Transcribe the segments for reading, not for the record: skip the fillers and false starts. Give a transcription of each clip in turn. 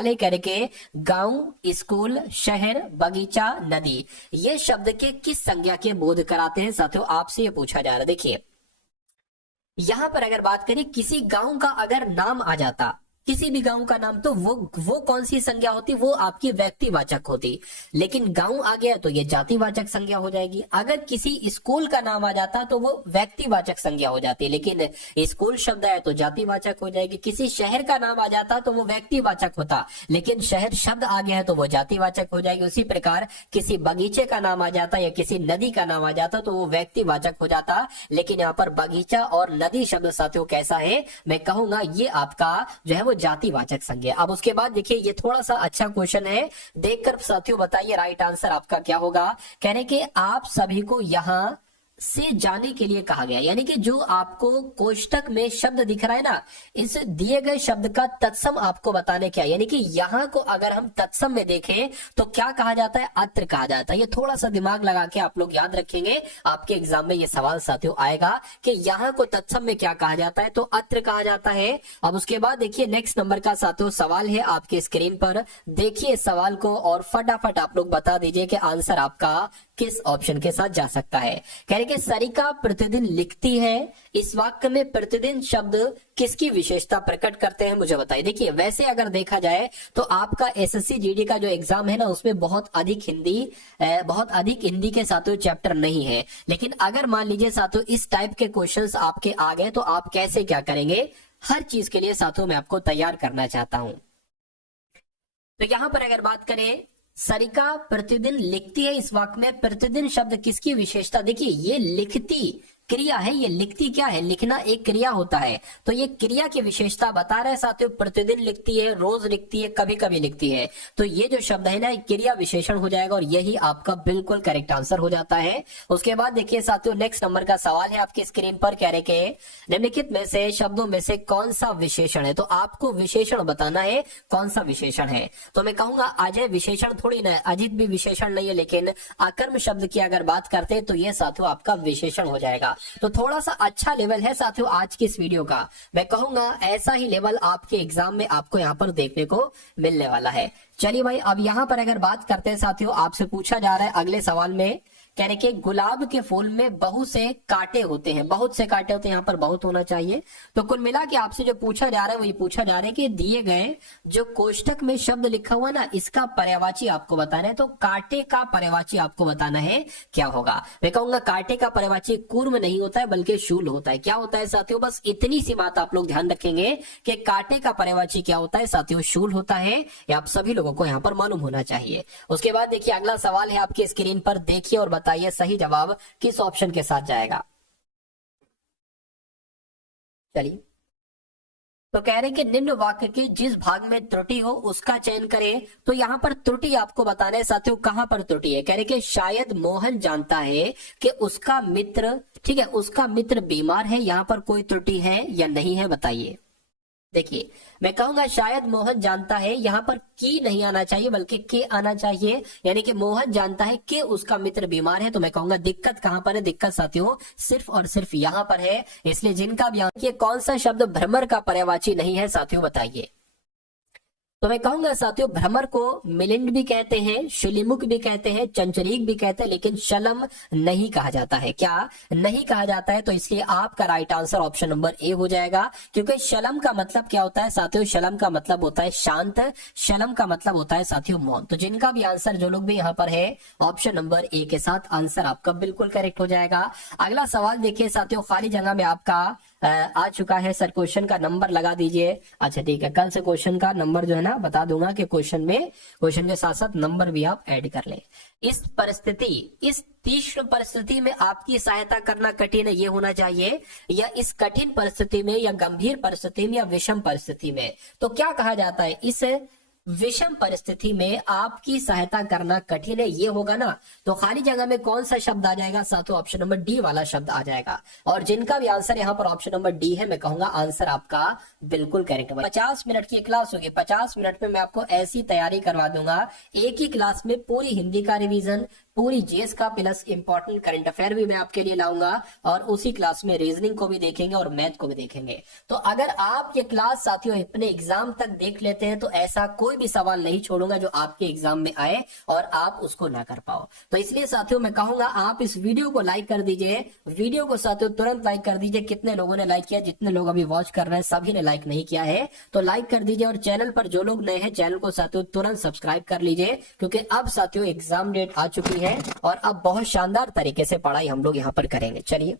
सवाल है करके गांव, स्कूल, शहर, बगीचा, नदी, ये शब्द के किस संज्ञा के बोध कराते हैं साथियों, आपसे ये पूछा जा रहा है। देखिए यहां पर अगर बात करें किसी गांव का अगर नाम आ जाता, किसी भी गांव का नाम, तो वो कौन सी संज्ञा होती, वो आपकी व्यक्तिवाचक होती। लेकिन गांव आ गया तो ये जातिवाचक संज्ञा हो जाएगी। अगर किसी स्कूल का नाम आ जाता तो वो व्यक्तिवाचक संज्ञा हो जाती, लेकिन स्कूल शब्द है तो जातिवाचक हो जाएगी। किसी शहर का नाम आ जाता तो वो व्यक्तिवाचक होता, लेकिन शहर शब्द आ गया है तो वो जातिवाचक हो जाएगी। उसी प्रकार किसी बगीचे का नाम आ जाता या किसी नदी का नाम आ जाता तो वो व्यक्तिवाचक हो जाता, लेकिन यहाँ पर बगीचा और नदी शब्द साथियों कैसा है, मैं कहूंगा ये आपका जो है वो जातिवाचक संज्ञा। अब उसके बाद देखिए ये थोड़ा सा अच्छा क्वेश्चन है, देखकर साथियों बताइए राइट आंसर आपका क्या होगा। कह रहे कि आप सभी को यहां से जाने के लिए कहा गया, यानी कि जो आपको कोष्टक में शब्द दिख रहा है ना, इस दिए गए शब्द का तत्सम आपको बताने क्या, यानी कि यहां को अगर हम तत्सम में देखें तो क्या कहा जाता है, अत्र कहा जाता है। ये थोड़ा सा दिमाग लगा के आप लोग याद रखेंगे, आपके एग्जाम में ये सवाल साथियों आएगा कि यहां को तत्सम में क्या कहा जाता है, तो अत्र कहा जाता है। अब उसके बाद देखिए नेक्स्ट नंबर का साथियों सवाल है आपके स्क्रीन पर, देखिए सवाल को और फटाफट आप लोग बता दीजिए कि आंसर आपका किस ऑप्शन के साथ जा सकता है। कह रहे कि सरिका प्रतिदिन लिखती है, इस वाक्य में प्रतिदिन शब्द किसकी विशेषता प्रकट करते हैं, मुझे बताइए। देखिए वैसे अगर देखा जाए तो आपका एसएससी जीडी का जो एग्जाम है ना, उसमें बहुत अधिक हिंदी के साथियों चैप्टर नहीं है, लेकिन अगर मान लीजिए साथियों इस टाइप के क्वेश्चंस आपके आ गए तो आप कैसे क्या करेंगे, हर चीज के लिए साथियों मैं आपको तैयार करना चाहता हूं। तो यहां पर अगर बात करें सरिका प्रतिदिन लिखती है, इस वाक्य में प्रतिदिन शब्द किसकी विशेषता, देखिए ये लिखती क्रिया है, ये लिखती क्या है, लिखना एक क्रिया होता है, तो ये क्रिया की विशेषता बता रहे हैं साथियों, प्रतिदिन लिखती है, रोज लिखती है, कभी कभी लिखती है, तो ये जो शब्द है ना क्रिया विशेषण हो जाएगा और यही आपका बिल्कुल करेक्ट आंसर हो जाता है। उसके बाद देखिए साथियों नेक्स्ट नंबर का सवाल है आपकी स्क्रीन पर, कह रहे कि निम्नलिखित में से शब्दों में से कौन सा विशेषण है, तो आपको विशेषण बताना है कौन सा विशेषण है। तो मैं कहूंगा अजय विशेषण थोड़ी ना, अजित भी विशेषण नहीं है, लेकिन अकर्म शब्द की अगर बात करते हैं तो ये साथियों आपका विशेषण हो जाएगा। तो थोड़ा सा अच्छा लेवल है साथियों आज की इस वीडियो का, मैं कहूंगा ऐसा ही लेवल आपके एग्जाम में आपको यहाँ पर देखने को मिलने वाला है। चलिए भाई अब यहाँ पर अगर बात करते हैं साथियों, आपसे पूछा जा रहा है अगले सवाल में, कह रहे कि गुलाब के फूल में बहुत से कांटे होते हैं, बहुत से कांटे होते हैं, यहाँ पर बहुत होना चाहिए। तो कुल मिला के आपसे जो पूछा जा रहा है वही पूछा जा रहा है कि दिए गए जो कोष्टक में शब्द लिखा हुआ ना, इसका पर्यायवाची आपको बताना है, तो कांटे का पर्यायवाची आपको बताना है क्या होगा। मैं कहूंगा कांटे का पर्यायवाची कूर्म नहीं होता है बल्कि शूल होता है। क्या होता है साथियों, बस इतनी सी बात आप लोग ध्यान रखेंगे कि कांटे का पर्यायवाची क्या होता है साथियों, शूल होता है, ये आप सभी लोगों को यहाँ पर मालूम होना चाहिए। उसके बाद देखिए अगला सवाल है आपके स्क्रीन पर, देखिए और बताइए सही जवाब किस ऑप्शन के साथ जाएगा। चलिए तो कह रहे हैं कि निम्न वाक्य के जिस भाग में त्रुटि हो उसका चयन करें, तो यहाँ पर त्रुटि आपको बताना है साथियों, कहां पर त्रुटि है। कह रहे कि शायद मोहन जानता है कि उसका मित्र, ठीक है, उसका मित्र बीमार है, यहाँ पर कोई त्रुटि है या नहीं है, बताइए। देखिए मैं कहूंगा शायद मोहन जानता है, यहाँ पर की नहीं आना चाहिए बल्कि के आना चाहिए, यानी कि मोहन जानता है कि उसका मित्र बीमार है। तो मैं कहूंगा दिक्कत कहां पर है, दिक्कत साथियों सिर्फ और सिर्फ यहाँ पर है। इसलिए जिनका भी ये कौन सा शब्द भ्रमर का पर्यायवाची नहीं है साथियों, बताइए। तो मैं कहूंगा साथियों भ्रमर को मिलिंद भी कहते हैं, शुलिमुख भी कहते हैं, चंचरीक भी कहते हैं, लेकिन शलम नहीं कहा जाता है। क्या नहीं कहा जाता है, तो इसलिए आपका right answer option number A हो जाएगा, क्योंकि शलम का मतलब क्या होता है साथियों, शलम का मतलब होता है शांत, शलम का मतलब होता है साथियों मौन। तो जिनका भी आंसर जो लोग भी यहाँ पर है ऑप्शन नंबर ए के साथ आंसर आपका बिल्कुल करेक्ट हो जाएगा। अगला सवाल देखिए साथियों, खाली जगह में आपका आ चुका है सर, क्वेश्चन का नंबर लगा दीजिए। अच्छा ठीक है, कल से क्वेश्चन का नंबर जो है ना बता दूंगा कि क्वेश्चन के साथ साथ नंबर भी आप ऐड कर लें। इस तीक्ष्ण परिस्थिति में आपकी सहायता करना कठिन है, ये होना चाहिए, या इस कठिन परिस्थिति में या गंभीर परिस्थिति में या विषम परिस्थिति में। तो क्या कहा जाता है, इस विषम परिस्थिति में आपकी सहायता करना कठिन है, ये होगा ना। तो खाली जगह में कौन सा शब्द आ जाएगा साथियों, ऑप्शन नंबर डी वाला शब्द आ जाएगा। और जिनका भी आंसर यहाँ पर ऑप्शन नंबर डी है, मैं कहूंगा आंसर आपका बिल्कुल करेक्ट है। 50 मिनट की क्लास होगी, 50 मिनट में मैं आपको ऐसी तैयारी करवा दूंगा, एक ही क्लास में पूरी हिंदी का रिवीजन, पूरी जीएस का प्लस इंपॉर्टेंट करंट अफेयर भी मैं आपके लिए लाऊंगा और उसी क्लास में रीजनिंग को भी देखेंगे और मैथ को भी देखेंगे। तो अगर आप ये क्लास साथियों अपने एग्जाम तक देख लेते हैं तो ऐसा कोई भी सवाल नहीं छोड़ूंगा जो आपके एग्जाम में आए और आप उसको ना कर पाओ। तो इसलिए साथियों मैं कहूंगा आप इस वीडियो को लाइक कर दीजिए, वीडियो को साथियों तुरंत लाइक कर दीजिए। कितने लोगों ने लाइक किया? जितने लोग अभी वॉच कर रहे हैं सभी ने लाइक नहीं किया है तो लाइक कर दीजिए, और चैनल पर जो लोग नए हैं चैनल को साथियों तुरंत सब्सक्राइब कर लीजिए, क्योंकि अब साथियों एग्जाम डेट आ चुकी है और अब बहुत शानदार तरीके से पढ़ाई हम लोग यहाँ पर करेंगे। चलिए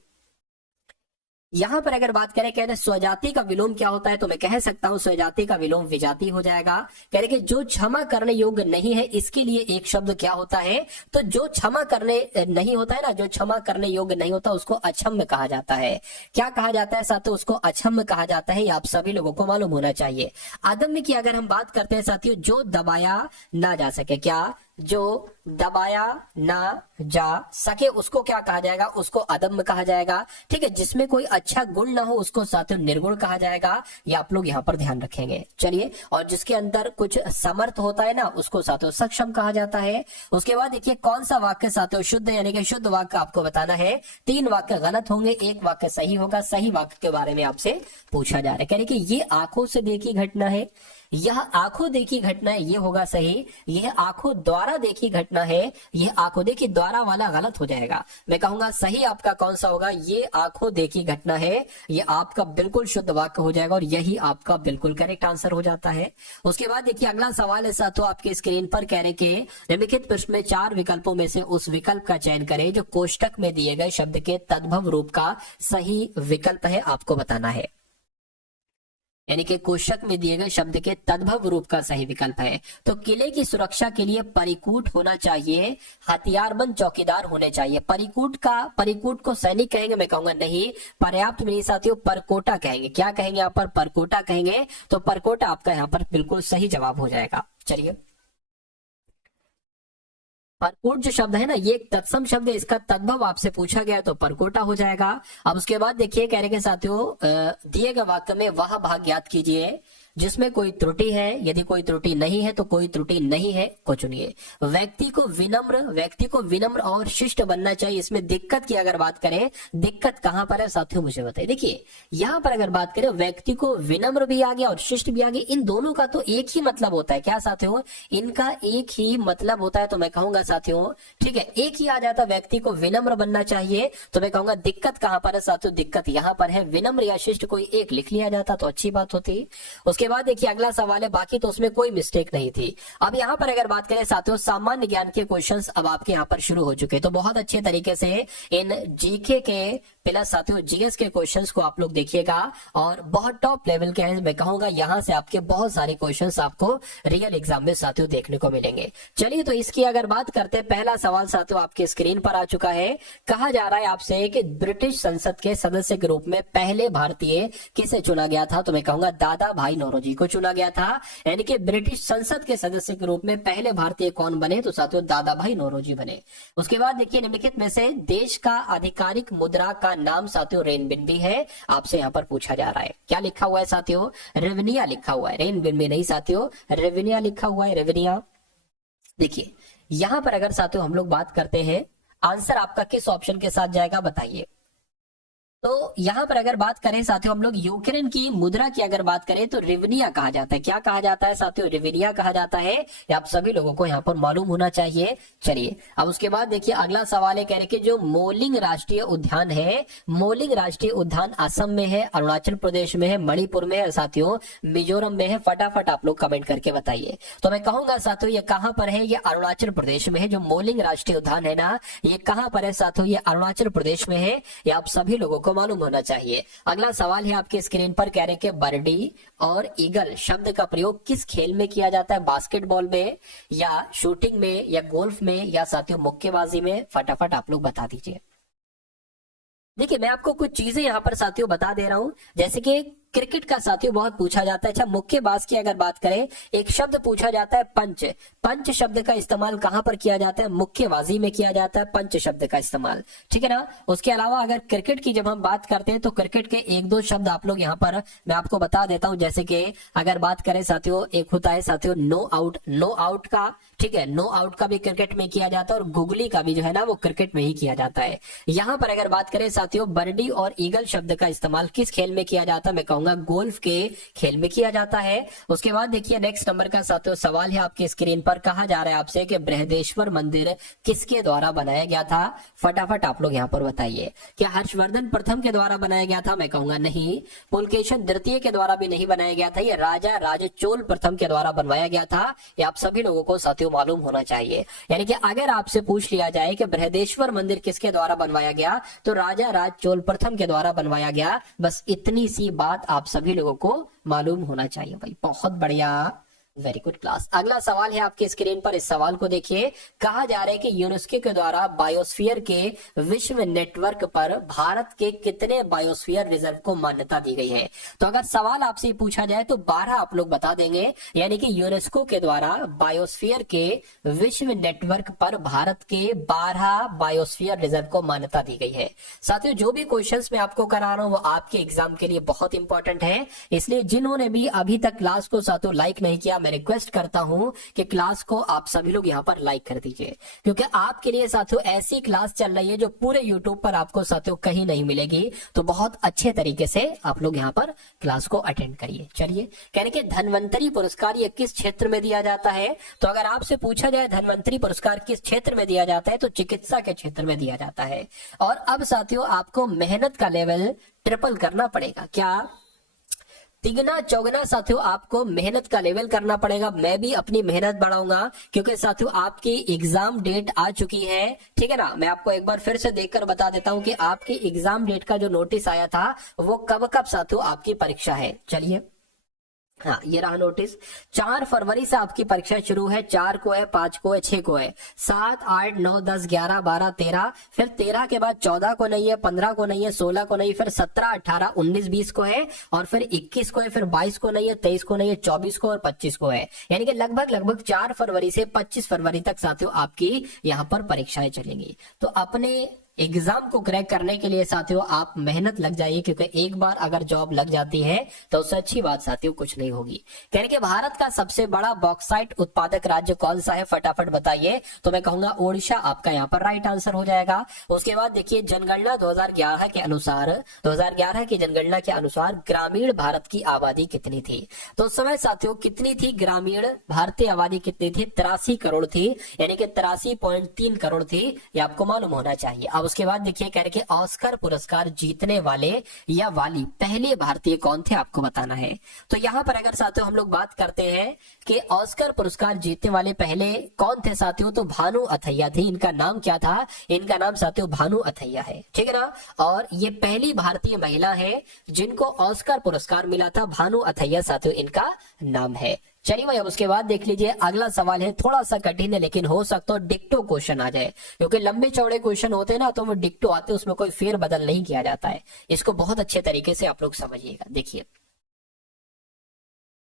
यहां पर अगर बात करें, कह रहे स्वजाति का विलोम क्या होता है, तो मैं कह सकता हूं स्वजाति का विलोम विजाति हो जाएगा। कह रहे कि जो क्षमा करने योग्य नहीं है इसके लिए एक शब्द क्या होता है, तो जो क्षमा करने नहीं होता है ना, जो क्षमा करने योग्य नहीं होता उसको अक्षम्य कहा जाता है। क्या कहा जाता है साथियों? उसको अक्षम्य कहा जाता है, ये आप सभी लोगों को मालूम होना चाहिए। अदम्य की अगर हम बात करते हैं साथियों, जो दबाया ना जा सके, क्या जो दबाया ना जा सके उसको क्या कहा जाएगा? उसको अदम्य कहा जाएगा। ठीक है, जिसमें कोई अच्छा गुण ना हो उसको साथियों निर्गुण कहा जाएगा, ये आप लोग यहाँ पर ध्यान रखेंगे। चलिए, और जिसके अंदर कुछ समर्थ होता है ना उसको साथियों सक्षम कहा जाता है। उसके बाद देखिए कौन सा वाक्य साथियों शुद्ध यानी कि शुद्ध वाक्य आपको बताना है। 3 वाक्य गलत होंगे, 1 वाक्य सही होगा। सही वाक्य के बारे में आपसे पूछा जा रहा है। कह रहे कि ये आंखों से देखी घटना है, यह आंखों देखी घटना है, ये होगा सही। यह आंखों द्वारा देखी घटना है, यह आंखों देखी द्वारा वाला गलत हो जाएगा। मैं कहूंगा सही आपका कौन सा होगा? ये आंखों देखी घटना है, ये आपका बिल्कुल शुद्ध वाक्य हो जाएगा और यही आपका बिल्कुल करेक्ट आंसर हो जाता है। उसके बाद देखिए अगला सवाल है साथियों आपके स्क्रीन पर। कह रहे कि निम्नलिखित प्रश्न में 4 विकल्पों में से उस विकल्प का चयन करें जो कोष्टक में दिए गए शब्द के तद्भव रूप का सही विकल्प है, आपको बताना है। यानी कि कोष्टक में दिए गए शब्द के तद्भव रूप का सही विकल्प है। तो किले की सुरक्षा के लिए परिकूट होना चाहिए, हथियारबंद चौकीदार होने चाहिए। परिकूट को सैनिक कहेंगे? मैं कहूंगा नहीं, पर्याप्त में नहीं साथियों, परकोटा कहेंगे। क्या कहेंगे यहाँ पर? परकोटा कहेंगे। तो परकोटा आपका यहाँ पर बिल्कुल सही जवाब हो जाएगा। चलिए, परकोट जो शब्द है ना, ये एक तत्सम शब्द है, इसका तद्भव आपसे पूछा गया तो परकोटा हो जाएगा। अब उसके बाद देखिए कह रहे के साथियों दिए गए वाक्य में वह भाग याद कीजिए जिसमें कोई त्रुटि है, यदि कोई त्रुटि नहीं है तो कोई त्रुटि नहीं है को चुनिए। व्यक्ति को विनम्र और शिष्ट बनना चाहिए। इसमें दिक्कत की अगर बात करें, दिक्कत कहां पर है साथियों मुझे बताइए। देखिए यहां पर अगर बात करें व्यक्ति को विनम्र भी आ गया और शिष्ट भी आ गया, इन दोनों का तो एक ही मतलब होता है। क्या साथियों? इनका एक ही मतलब होता है। तो मैं कहूंगा साथियों ठीक है, एक ही आ जाता, व्यक्ति को विनम्र बनना चाहिए। तो मैं कहूंगा दिक्कत कहां पर है साथियों? दिक्कत यहां पर है। विनम्र या शिष्ट कोई एक लिख लिया जाता तो अच्छी बात होती। उसके बाद देखिए अगला सवाल है, बाकी तो उसमें कोई मिस्टेक नहीं थी। अब यहाँ पर अगर बात करें साथियों सामान्य ज्ञान के क्वेश्चंस अब आपके यहाँ पर शुरू हो चुके हैं। तो बहुत अच्छे तरीके से इन जीके के प्लस साथियों जीएस के क्वेश्चंस को आप लोग देखिएगा और बहुत टॉप लेवल के हैं। मैं कहूंगा यहाँ से आपके बहुत सारे क्वेश्चंस आपको रियल एग्जाम में साथियों देखने को मिलेंगे। चलिए तो इसकी अगर बात करते हैं, पहला सवाल साथियों आपके स्क्रीन पर आ चुका है। कहा जा रहा है आपसे कि ब्रिटिश संसद के सदस्य के रूप में पहले भारतीय किसे चुना गया था? तो मैं कहूंगा दादा भाई नौरोजी को चुना गया था। यानी कि ब्रिटिश संसद के सदस्य के रूप में पहले भारतीय कौन बने? तो साथियों दादा भाई नौरोजी बने। उसके बाद देखिए निम्नलिखित में से देश का आधिकारिक मुद्रा का नाम साथियों रेनबिन्बी है। आपसे यहाँ पर पूछा जा रहा है। क्या लिखा हुआ है साथियों? रेवनिया लिखा हुआ है, रेनबिन्बी नहीं साथियों, रेवनिया लिखा हुआ है, रेवनिया। देखिए यहां पर अगर साथियों हम लोग बात करते हैं, आंसर आपका किस ऑप्शन के साथ जाएगा बताइए। तो यहां पर अगर बात करें साथियों हम लोग यूक्रेन की मुद्रा की अगर बात करें तो रिवनिया कहा जाता है। क्या कहा जाता है साथियों? रिवनिया कहा जाता है। ये आप सभी लोगों को यहाँ पर मालूम होना चाहिए। चलिए अब उसके बाद देखिए अगला सवाल है, कह रहे कि जो मोलिंग राष्ट्रीय उद्यान है, मोलिंग राष्ट्रीय उद्यान असम में है, अरुणाचल प्रदेश में है, मणिपुर में है साथियों, मिजोरम में है। फटाफट आप लोग कमेंट करके बताइए। तो मैं कहूंगा साथियों ये कहां पर है? ये अरुणाचल प्रदेश में है। जो मोलिंग राष्ट्रीय उद्यान है ना, ये कहां पर है साथियों? ये अरुणाचल प्रदेश में है। ये आप सभी लोगों को मालूम होना चाहिए। अगला सवाल है आपके स्क्रीन पर, कह रहे कि बर्डी और ईगल शब्द का प्रयोग किस खेल में किया जाता है? बास्केटबॉल में या शूटिंग में या गोल्फ में या साथियों मुक्केबाजी में? फटाफट आप लोग बता दीजिए। देखिए मैं आपको कुछ चीजें यहाँ पर साथियों बता दे रहा हूं, जैसे कि क्रिकेट का साथियों बहुत पूछा जाता है। अच्छा, मुक्केबाज की अगर बात करें, एक शब्द पूछा जाता है पंच। पंच शब्द का इस्तेमाल कहां पर किया जाता है? मुक्केबाजी में किया जाता है पंच शब्द का इस्तेमाल, ठीक है ना। उसके अलावा अगर क्रिकेट की जब हम बात करते हैं तो क्रिकेट के एक दो शब्द आप लोग यहाँ पर मैं आपको बता देता हूं। जैसे कि अगर बात करें साथियों, एक होता है साथियों नो आउट, नो आउट का, ठीक है, नो आउट का भी क्रिकेट में किया जाता है और गुगली का भी जो है ना वो क्रिकेट में ही किया जाता है। यहाँ पर अगर बात करें साथियों, बर्डी और ईगल शब्द का इस्तेमाल किस खेल में किया जाता है? मैं कहूंगा गोल्फ के खेल में किया जाता है। उसके बाद देखिए नेक्स्ट नंबर का साथियों सवाल है आपके स्क्रीन पर, कहा जा रहा है आपसे कि बृहदेश्वर मंदिर किसके द्वारा बनाया गया था? फटाफट आप लोग यहाँ पर बताइए। क्या हर्षवर्धन प्रथम के द्वारा बनाया गया था? मैं कहूंगा नहीं। पुलकेशन द्वितीय के द्वारा भी नहीं बनाया गया था, ये राजा राजचोल प्रथम के द्वारा बनवाया गया था। ये आप सभी लोगों को साथियों मालूम होना चाहिए। यानी कि अगर आपसे पूछ लिया जाए कि बृहदेश्वर मंदिर किसके द्वारा बनवाया गया, तो राजा राजचोल प्रथम के द्वारा बनवाया गया। बस इतनी सी बात आप सभी लोगों को मालूम होना चाहिए भाई। बहुत बढ़िया, वेरी गुड क्लास। अगला सवाल है आपके स्क्रीन पर, इस सवाल को देखिए। कहा जा रहा है कि यूनेस्को के द्वारा बायोस्फीयर के विश्व नेटवर्क पर भारत के कितने बायोस्फीयर रिजर्व को मान्यता दी गई है? तो अगर सवाल आपसे पूछा जाए तो 12 आप लोग बता देंगे। यानी कि यूनेस्को के द्वारा बायोस्फीयर के विश्व नेटवर्क पर भारत के 12 बायोस्फीयर रिजर्व को मान्यता दी गई है। साथियों, जो भी क्वेश्चंस मैं आपको करा रहा हूं वो आपके एग्जाम के लिए बहुत इंपॉर्टेंट है, इसलिए जिन्होंने भी अभी तक क्लास को साथियों लाइक नहीं किया, मैं रिक्वेस्ट करता हूं कि क्लास को आप सभी लोग यहां पर लाइक कर दीजिए, क्योंकि आपके लिए साथियों ऐसी क्लास चल रही है जो पूरे यूट्यूब पर आपको साथियों कहीं नहीं मिलेगी। तो बहुत अच्छे तरीके से आप लोग यहां पर क्लास को अटेंड करिए। चलिए, कहने के धन्वंतरी पुरस्कार ये किस क्षेत्र में दिया जाता है? तो अगर आपसे पूछा जाए धन्वंतरी पुरस्कार किस क्षेत्र में दिया जाता है, तो चिकित्सा के क्षेत्र में दिया जाता है। और अब साथियों आपको मेहनत का लेवल ट्रिपल करना पड़ेगा। क्या? तिगना चौगना साथियों आपको मेहनत का लेवल करना पड़ेगा। मैं भी अपनी मेहनत बढ़ाऊंगा, क्योंकि साथियों आपकी एग्जाम डेट आ चुकी है, ठीक है ना। मैं आपको एक बार फिर से देखकर बता देता हूं कि आपकी एग्जाम डेट का जो नोटिस आया था वो कब कब साथियों आपकी परीक्षा है। चलिए, हाँ ये रहा नोटिस। 4 फरवरी से आपकी परीक्षा शुरू है। 4 को है, 5 को है, 6 को है, 7, 8, 9, 10, 11, 12, 13, फिर 13 के बाद 14 को नहीं है, 15 को नहीं है, 16 को नहीं, फिर 17, 18, 19, 20 को है, और फिर 21 को है, फिर 22 को नहीं है, 23 को नहीं है, 24 को और 25 को है। यानी कि लगभग 4 फरवरी से 25 फरवरी तक साथियों आपकी यहाँ पर परीक्षाएं चलेंगी। तो अपने एग्जाम को क्रैक करने के लिए साथियों आप मेहनत लग जाइए, क्योंकि एक बार अगर जॉब लग जाती है तो उससे अच्छी बात साथियों कुछ नहीं होगी। कहने के भारत का सबसे बड़ा बॉक्साइट उत्पादक राज्य कौन सा है? फटाफट बताइए। तो मैं कहूंगा ओडिशा आपका यहाँ पर राइट आंसर हो जाएगा। उसके बाद देखिए जनगणना 2011 के अनुसार, 2011 की जनगणना के अनुसार ग्रामीण भारत की आबादी कितनी थी? तो उस समय साथियों कितनी थी ग्रामीण भारतीय आबादी? कितनी थी? 83 करोड़ थी, यानी कि 83.3 करोड़ थी। ये आपको मालूम होना चाहिए। अब उसके बाद देखिए कह रहे कि ऑस्कर पुरस्कार जीतने वाले या वाली पहले भारतीय कौन थे, आपको बताना है। तो यहाँ पर अगर साथियों हम लोग बात करते हैं कि ऑस्कर पुरस्कार जीतने वाले पहले कौन थे साथियों, तो भानु अथैया थी। इनका नाम क्या था? इनका नाम साथियों भानु अथैया है, ठीक है ना। और ये पहली भारतीय महिला है जिनको ऑस्कर पुरस्कार मिला था। भानु अथैया साथियों इनका नाम है। चलिए भाई, अब उसके बाद देख लीजिए अगला सवाल है, थोड़ा सा कठिन है लेकिन हो सकता है डिक्टो क्वेश्चन आ जाए, क्योंकि लंबे चौड़े क्वेश्चन होते हैं ना तो वो डिक्टो आते हैं, उसमें कोई फेर बदल नहीं किया जाता है। इसको बहुत अच्छे तरीके से आप लोग समझिएगा। देखिए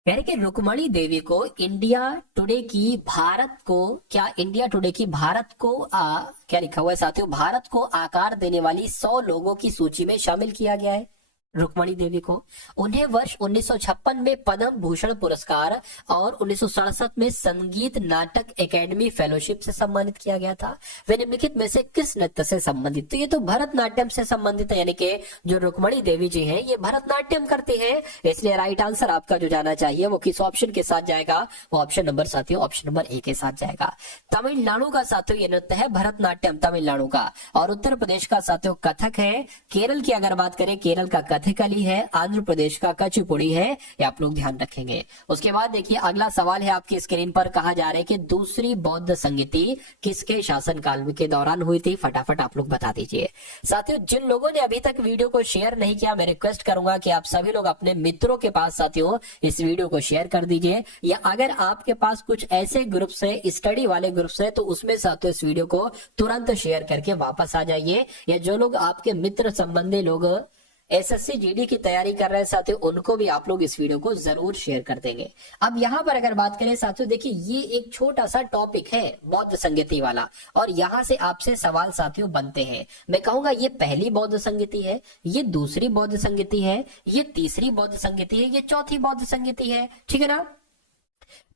कह रहे कि रुक्मणी देवी को इंडिया टुडे की भारत को, क्या इंडिया टुडे की भारत को क्या लिखा हुआ है साथियों? भारत को आकार देने वाली 100 लोगों की सूची में शामिल किया गया है रुक्मणी देवी को। उन्हें वर्ष 1956 में पद्म भूषण पुरस्कार और 1967 में संगीत नाटक एकेडमी फेलोशिप से सम्मानित किया गया था। वे निम्नलिखित में से किस नृत्य से संबंधित? तो ये तो भरतनाट्यम से संबंधित है, यानी कि जो रुक्मणी देवी जी हैं ये भरतनाट्यम करते हैं, इसलिए राइट आंसर आपका जो जाना चाहिए वो किस ऑप्शन के साथ जाएगा? वो ऑप्शन नंबर साथियों ऑप्शन नंबर ए के साथ जाएगा। तमिलनाडु का साथियों ये नृत्य है भरतनाट्यम, तमिलनाडु का। और उत्तर प्रदेश का साथियों कथक है। केरल की अगर बात करें, केरल का कथकली है। आंध्र प्रदेश का कचिपुड़ी है, ये आप लोग ध्यान रखेंगे। उसके बाद देखिए अगला सवाल है आपकी स्क्रीन पर, कहा जा रहा है कि दूसरी बौद्ध संगति किसके शासनकाल के दौरान हुई थी? फटाफट आप लोग बता दीजिए। साथियों जिन लोगों ने अभी तक वीडियो को शेयर नहीं किया, मैं रिक्वेस्ट करूंगा कि आप सभी लोग अपने मित्रों के पास साथियों इस वीडियो को शेयर कर दीजिए, या अगर आपके पास कुछ ऐसे ग्रुप्स है, स्टडी वाले ग्रुप्स है, तो उसमें साथियों इस वीडियो को तुरंत शेयर करके वापस आ जाइए। या जो लोग आपके मित्र संबंधी लोग एसएससी जीडी की तैयारी कर रहे हैं साथियों, उनको भी आप लोग इस वीडियो को जरूर शेयर कर देंगे। अब यहाँ पर अगर बात करें साथियों, देखिए ये एक छोटा सा टॉपिक है बौद्ध संगीति वाला, और यहाँ से आपसे सवाल साथियों बनते हैं। मैं कहूंगा ये पहली बौद्ध संगीति है, ये दूसरी बौद्ध संगीति है, ये तीसरी बौद्ध संगीति है, ये चौथी बौद्ध संगीति है, ठीक है ना।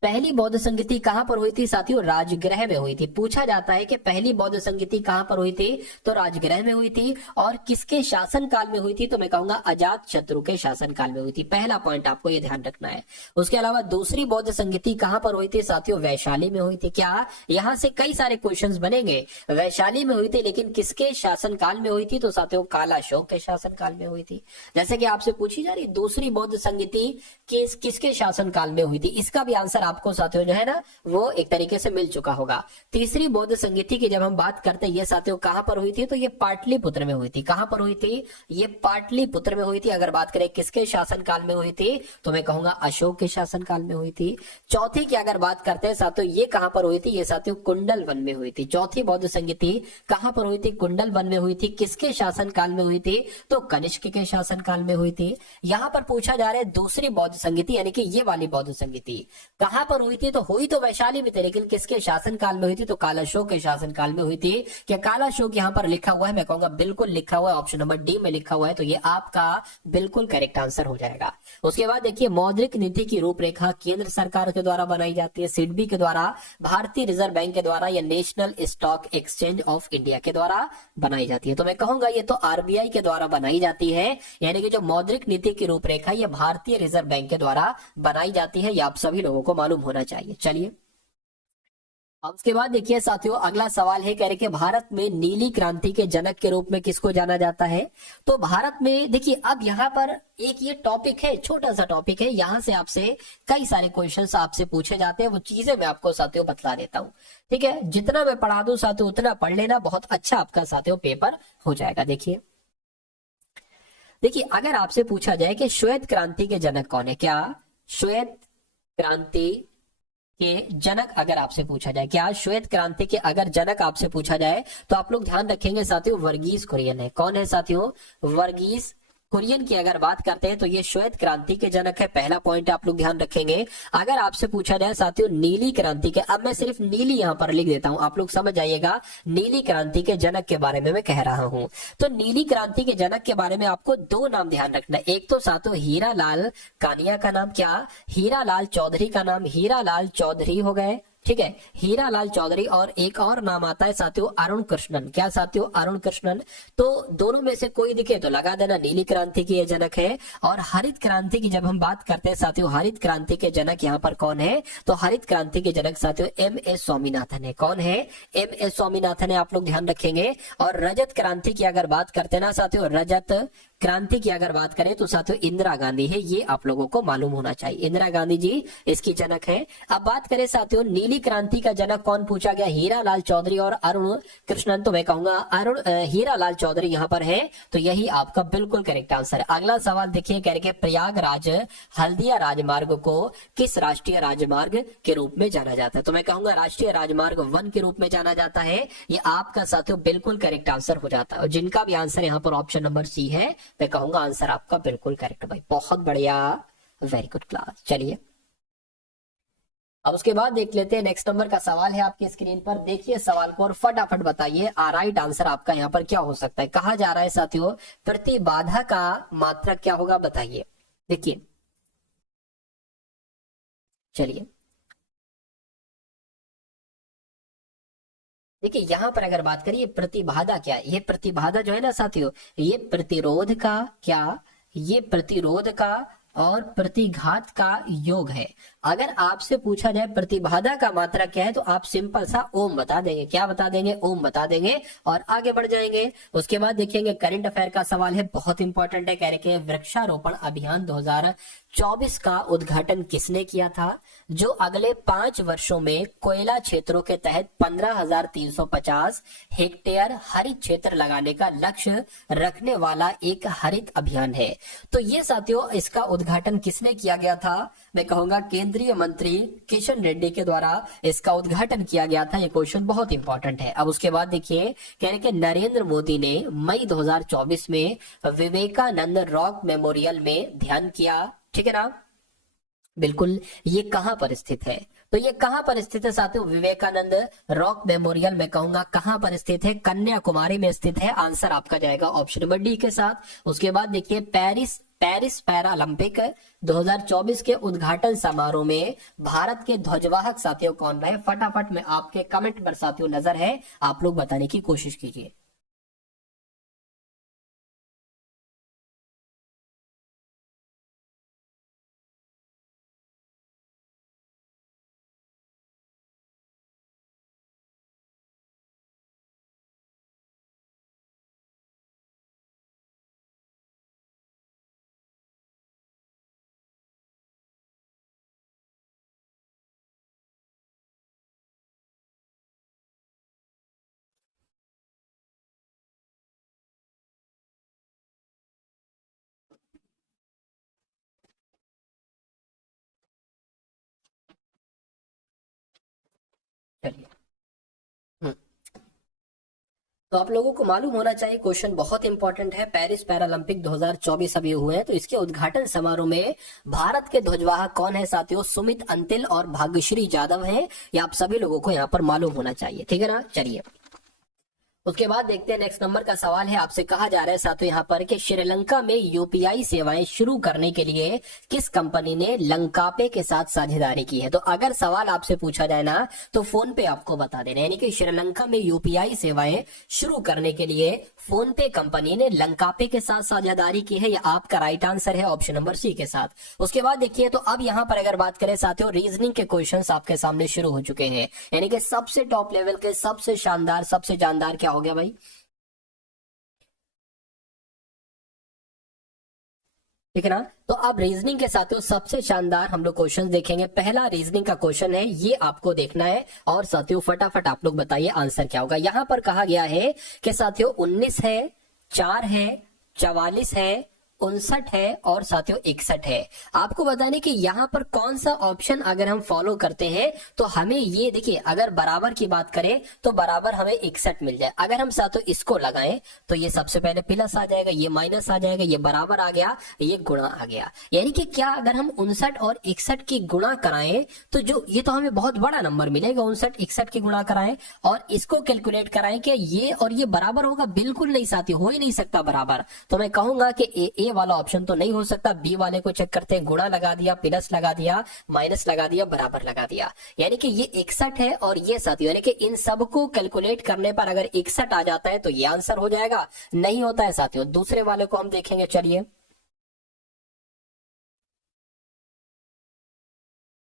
पहली बौद्ध संगीति कहां पर हुई थी साथियों? राजगृह में हुई थी। पूछा जाता है कि पहली बौद्ध संगीति कहां पर हुई थी, तो राजगृह में हुई थी। और किसके शासन काल में हुई थी? तो मैं कहूंगा अजात शत्रु के शासन काल में हुई थी। पहला पॉइंट आपको ये ध्यान रखना है। उसके अलावा दूसरी बौद्ध संगीति कहां पर हुई थी साथियों? वैशाली में हुई थी। क्या यहां से कई सारे क्वेश्चंस बनेंगे। वैशाली में हुई थी, लेकिन किसके शासन काल में हुई थी? तो साथियों कालाशोक के शासन काल में हुई थी। जैसे कि आपसे पूछी जा रही दूसरी बौद्ध संगीति किसके शासन काल में हुई थी, इसका भी आंसर आपको साथियों जो है ना वो एक तरीके से मिल चुका होगा। तीसरी बौद्ध संगीति की जब हम बात करते हैं, ये साथियों कहां पर हुई थी? तो ये पाटलिपुत्र में हुई थी। कहां पर हुई थी? ये पाटलिपुत्र में हुई थी। अगर बात करें किसके शासन काल में हुई थी, तो मैं कहूंगा अशोक के शासन काल में हुई थी। चौथी की अगर बात करते हैं साथियों, ये कहां पर हुई थी? ये साथियों कुंडल वन में हुई थी। चौथी बौद्ध संगीति कहां पर हुई थी? कुंडल वन में हुई थी। किसके शासन काल में हुई थी? तो कनिष्क के शासन काल में हुई थी। यहां पर पूछा जा रहा है दूसरी बौद्ध संगीति यानी कि ये वाली बौद्ध संगीति कहां पर हुई थी? तो हुई तो वैशाली में थी, लेकिन किसके शासन काल में हुई थी? तो कालाशोक के शासन काल में हुई थी। क्या कालाशोक यहां पर लिखा हुआ है? मैं कहूंगा बिल्कुल लिखा हुआ है, ऑप्शन नंबर डी में लिखा हुआ है, तो ये आपका बिल्कुल करेक्ट आंसर हो जाएगा। उसके बाद देखिए मौद्रिक नीति की रूपरेखा केंद्र सरकार के द्वारा बनाई जाती है, सिडबी के द्वारा, भारतीय रिजर्व बैंक के द्वारा, या national stock exchange of India के द्वारा बनाई जाती है। तो मैं कहूंगा ये तो आरबीआई के द्वारा बनाई जाती है, यानी कि जो मौद्रिक नीति की रूपरेखा ये भारतीय रिजर्व बैंक के द्वारा बनाई जाती है। ये आप सभी लोगों को मालूम होना चाहिए। चलिए अब उसके बाद देखिए साथियों अगला सवाल है, कह रहे कि भारत में नीली क्रांति के जनक के रूप में किसको जाना जाता है? तो भारत में देखिए अब यहाँ पर एक ये टॉपिक है, छोटा सा टॉपिक है, यहां से आपसे कई सारे क्वेश्चंस आपसे पूछे जाते हैं। वो चीजें मैं आपको साथियों बतला देता हूँ, ठीक है। जितना मैं पढ़ा दूं साथियों उतना पढ़ लेना, बहुत अच्छा आपका साथियों पेपर हो जाएगा। देखिए अगर आपसे पूछा जाए कि श्वेत क्रांति के जनक कौन है, क्या श्वेत क्रांति के जनक अगर आपसे पूछा जाए, क्या श्वेत क्रांति के अगर जनक आपसे पूछा जाए, तो आप लोग ध्यान रखेंगे साथियों वर्गीस कुरियन है। कौन है साथियों? वर्गीस कुरियन की अगर बात करते हैं तो ये श्वेत क्रांति के जनक है। पहला पॉइंट आप लोग ध्यान रखेंगे। अगर आपसे पूछा जाए साथियों नीली क्रांति के, अब मैं सिर्फ नीली यहां पर लिख देता हूं, आप लोग समझ जाइएगा नीली क्रांति के जनक के बारे में मैं कह रहा हूं। तो नीली क्रांति के जनक के बारे में आपको दो नाम ध्यान रखना है। एक तो साथियों हीरा लाल कानिया का नाम, क्या हीरा लाल चौधरी का नाम हीरा लाल चौधरी हो गए, ठीक है, हीरा लाल चौधरी। और एक और नाम आता है साथियों अरुण कृष्णन। क्या साथियों? अरुण कृष्णन। तो दोनों में से कोई दिखे तो लगा देना नीली क्रांति की ये जनक है। और हरित क्रांति की जब हम बात करते हैं साथियों, हरित क्रांति के जनक यहाँ पर कौन है? तो हरित क्रांति के जनक साथियों एम एस स्वामीनाथन है। कौन है? एम एस स्वामीनाथन है, आप लोग ध्यान रखेंगे। और रजत क्रांति की अगर बात करते हैं ना साथियों, रजत क्रांति की अगर बात करें तो साथियों इंदिरा गांधी है, ये आप लोगों को मालूम होना चाहिए। इंदिरा गांधी जी इसकी जनक है। अब बात करें साथियों नीली क्रांति का जनक कौन पूछा गया? हीरा लाल चौधरी और अरुण कृष्णन। तो मैं कहूंगा हीरा लाल चौधरी यहाँ पर है, तो यही आपका बिल्कुल करेक्ट आंसर है। अगला सवाल देखिए, कह रहे प्रयागराज हल्दिया राजमार्ग को किस राष्ट्रीय राजमार्ग के रूप में जाना जाता है? तो मैं कहूंगा राष्ट्रीय राजमार्ग 1 के रूप में जाना जाता है। ये आपका साथियों बिल्कुल करेक्ट आंसर हो जाता है। और जिनका भी आंसर यहाँ पर ऑप्शन नंबर सी है, मैं कहूंगा आंसर आपका बिल्कुल करेक्ट भाई, बहुत बढ़िया, वेरी गुड क्लास। चलिए अब उसके बाद देख लेते हैं नेक्स्ट नंबर का सवाल है आपकी स्क्रीन पर। देखिए सवाल को और फटाफट बताइए राइट आंसर आपका यहाँ पर क्या हो सकता है। कहा जा रहा है साथियों प्रतिबाधा का मात्रक क्या होगा, बताइए। देखिए चलिए देखिए यहां पर अगर बात करिए प्रतिबाधा क्या है, ये प्रतिबाधा जो है ना साथियों, ये प्रतिरोध का क्या, ये प्रतिरोध का और प्रतिघात का योग है। अगर आपसे पूछा जाए प्रतिबाधा का मात्रा क्या है, तो आप सिंपल सा ओम बता देंगे। क्या बता देंगे? ओम बता देंगे और आगे बढ़ जाएंगे। उसके बाद देखेंगे करंट अफेयर का सवाल है, बहुत इंपॉर्टेंट है। कह रहे वृक्षारोपण अभियान 2024 का उद्घाटन किसने किया था? जो अगले 5 वर्षों में कोयला क्षेत्रों के तहत 15,350 हेक्टेयर हरित क्षेत्र लगाने का लक्ष्य रखने वाला एक हरित अभियान है। तो ये साथियों इसका उद्घाटन किसने किया गया था? मैं कहूंगा केंद्रीय मंत्री किशन रेड्डी के द्वारा इसका उद्घाटन किया गया था। ये क्वेश्चन बहुत इंपॉर्टेंट है। अब उसके बाद देखिए, कह रहे कि नरेंद्र मोदी ने मई 2024 में विवेकानंद रॉक मेमोरियल में ध्यान किया। ठीक है ना? बिल्कुल। ये कहां पर स्थित है? तो ये कहां पर स्थित है साथियों? विवेकानंद रॉक मेमोरियल में कहूंगा कहां पर स्थित है? कन्याकुमारी में स्थित है। आंसर आपका जाएगा ऑप्शन नंबर डी के साथ। उसके बाद देखिए पेरिस पैरालंपिक 2024 के उद्घाटन समारोह में भारत के ध्वजवाहक साथियों कौन रहे? फटाफट में आपके कमेंट पर साथियों नजर है, आप लोग बताने की कोशिश कीजिए। चलिए। हम्म। तो आप लोगों को मालूम होना चाहिए, क्वेश्चन बहुत इंपॉर्टेंट है। पेरिस पैरालंपिक 2024 अभी हुए हैं, तो इसके उद्घाटन समारोह में भारत के ध्वजवाहक कौन है साथियों? सुमित अंतिल और भाग्यश्री जाधव हैं। ये आप सभी लोगों को यहाँ पर मालूम होना चाहिए। ठीक है ना? चलिए, उसके बाद देखते हैं नेक्स्ट नंबर का सवाल है। आपसे कहा जा रहा है साथियों यहाँ पर कि श्रीलंका में यूपीआई सेवाएं शुरू करने के लिए किस कंपनी ने लंकापे के साथ साझेदारी की है? तो अगर सवाल आपसे पूछा जाए ना तो फोन पे आपको बता देना, यानी कि श्रीलंका में यूपीआई सेवाएं शुरू करने के लिए फोन पे कंपनी ने लंकापे के साथ साझेदारी की है। यह आपका राइट आंसर है ऑप्शन नंबर सी के साथ। उसके बाद देखिए, तो अब यहाँ पर अगर बात करें साथियों, रीजनिंग के क्वेश्चंस आपके सामने शुरू हो चुके हैं, यानी कि सबसे टॉप लेवल के, सबसे शानदार, सबसे जानदार क्या हो गया भाई? ठीक है ना? तो अब रीजनिंग के साथियों सबसे शानदार हम लोग क्वेश्चन देखेंगे। पहला रीजनिंग का क्वेश्चन है, ये आपको देखना है और साथियों फटाफट आप लोग बताइए आंसर क्या होगा। यहां पर कहा गया है कि साथियों 19 है, 4 है, 44 है, 59 है और साथियों 61 है। आपको बताने कि यहाँ पर कौन सा ऑप्शन अगर हम फॉलो करते हैं तो हमें ये देखिए, अगर बराबर की बात करें तो बराबर हमें 61 मिल जाए। अगर हम साथियों इसको लगाएं तो ये सबसे पहले प्लस आ जाएगा, ये माइनस आ जाएगा, ये बराबर आ गया, ये गुणा आ गया। यानी कि क्या अगर हम 59 और 61 की गुणा कराएं तो जो ये तो हमें बहुत बड़ा नंबर मिलेगा। 59 61 की गुणा कराएं और इसको कैलकुलेट कराएं कि ये और ये बराबर होगा? बिल्कुल नहीं साथी, हो ही नहीं सकता बराबर। तो मैं कहूंगा कि ए वाला ऑप्शन तो नहीं हो सकता। बी वाले को चेक करते हैं, गुणा लगा दिया, प्लस लगा दिया, माइनस लगा दिया, बराबर लगा दिया, यानी कि ये 61 है और ये साथियों, यानी कि इन सबको कैलकुलेट करने पर अगर 61 आ जाता है तो ये आंसर हो जाएगा। नहीं होता है साथियों, दूसरे वाले को हम देखेंगे। चलिए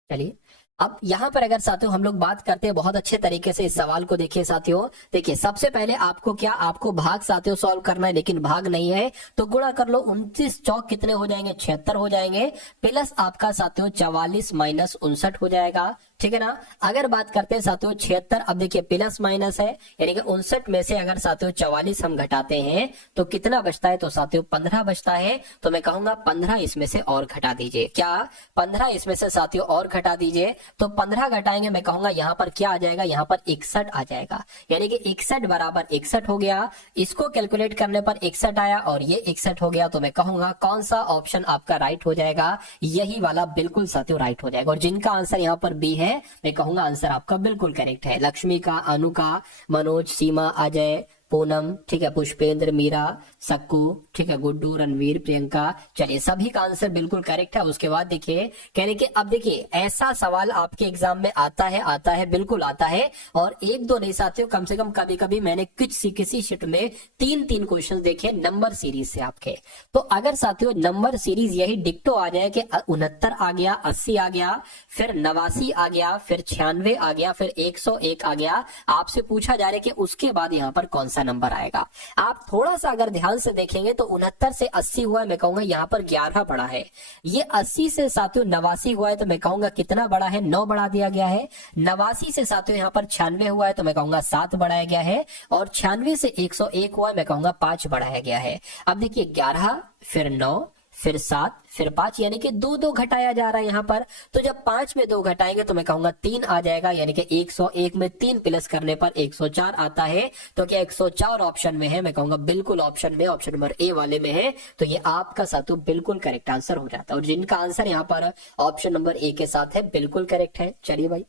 चलिए, अब यहां पर अगर साथियों हम लोग बात करते हैं बहुत अच्छे तरीके से इस सवाल को, देखिए साथियों, देखिए सबसे पहले आपको क्या, आपको भाग साथियों सॉल्व करना है, लेकिन भाग नहीं है तो गुणा कर लो। 29 चौक कितने हो जाएंगे? 76 हो जाएंगे, प्लस आपका साथियों 44 माइनस 59 हो जाएगा। ठीक है ना? अगर बात करते हैं साथियों 76, अब देखिए प्लस माइनस है, यानी कि 59 में से अगर साथियों 44 हम घटाते हैं तो कितना बचता है? तो साथियों 15 बचता है। तो मैं कहूंगा 15 इसमें से और घटा दीजिए। क्या 15 इसमें से साथियों और घटा दीजिए? तो 15 घटाएंगे, मैं कहूंगा यहाँ पर क्या आ जाएगा? यहाँ पर 61 आ जाएगा, यानी कि 61 बराबर 61 हो गया। इसको कैलकुलेट करने पर 61 आया और ये 61 हो गया। तो मैं कहूंगा कौन सा ऑप्शन आपका राइट हो जाएगा? यही वाला बिल्कुल साथियों राइट हो जाएगा। और जिनका आंसर यहाँ पर बी है, मैं कहूंगा आंसर आपका बिल्कुल करेक्ट है। लक्ष्मी का, अनु का, मनोज, सीमा, अजय, पूनम, ठीक है, पुष्पेंद्र, मीरा, सक्कू, ठीक है, गुड्डू, रणवीर, प्रियंका, चलिए सभी का आंसर बिल्कुल करेक्ट है। उसके बाद देखिए, कहने के अब देखिए ऐसा सवाल आपके एग्जाम में आता है बिल्कुल आता है, और एक दो नहीं साथियों, कम से कम कभी कभी मैंने किसी शिफ्ट में 3-3 क्वेश्चन देखे नंबर सीरीज से आपके। तो अगर साथियों नंबर सीरीज यही डिक्टो आ जाए कि 69 आ गया, 80 आ गया, फिर 89 आ गया, फिर 96 आ गया, फिर 101 आ गया, आपसे पूछा जा रहा है कि उसके बाद यहाँ पर कौन सा सा नंबर आएगा। आप थोड़ा सा अगर ध्यान से देखेंगे तो 69 से 80 हुआ है, मैं कहूंगा यहाँ पर 11 बड़ा है। ये 80 से साथियों 89 हुआ है तो मैं कहूंगा कितना बड़ा है, 9 बढ़ा दिया गया है। 89 से साथियों यहाँ पर 96 हुआ है तो मैं कहूंगा 7 बढ़ाया गया है। और 96 से 101 हुआ है, मैं कहूंगा 5 बढ़ाया गया है। अब देखिए 11 फिर 9 फिर 7 फिर 5, यानी कि 2 घटाया जा रहा है यहाँ पर। तो जब 5 में 2 घटाएंगे तो मैं कहूंगा 3 आ जाएगा, यानी कि 101 में 3 प्लस करने पर 104 आता है। तो क्या 104 ऑप्शन में है? मैं कहूंगा बिल्कुल ऑप्शन में, ऑप्शन नंबर ए वाले में है। तो ये आपका साथियों बिल्कुल करेक्ट आंसर हो जाता है, और जिनका आंसर यहाँ पर ऑप्शन नंबर ए के साथ है बिल्कुल करेक्ट है। चलिए भाई,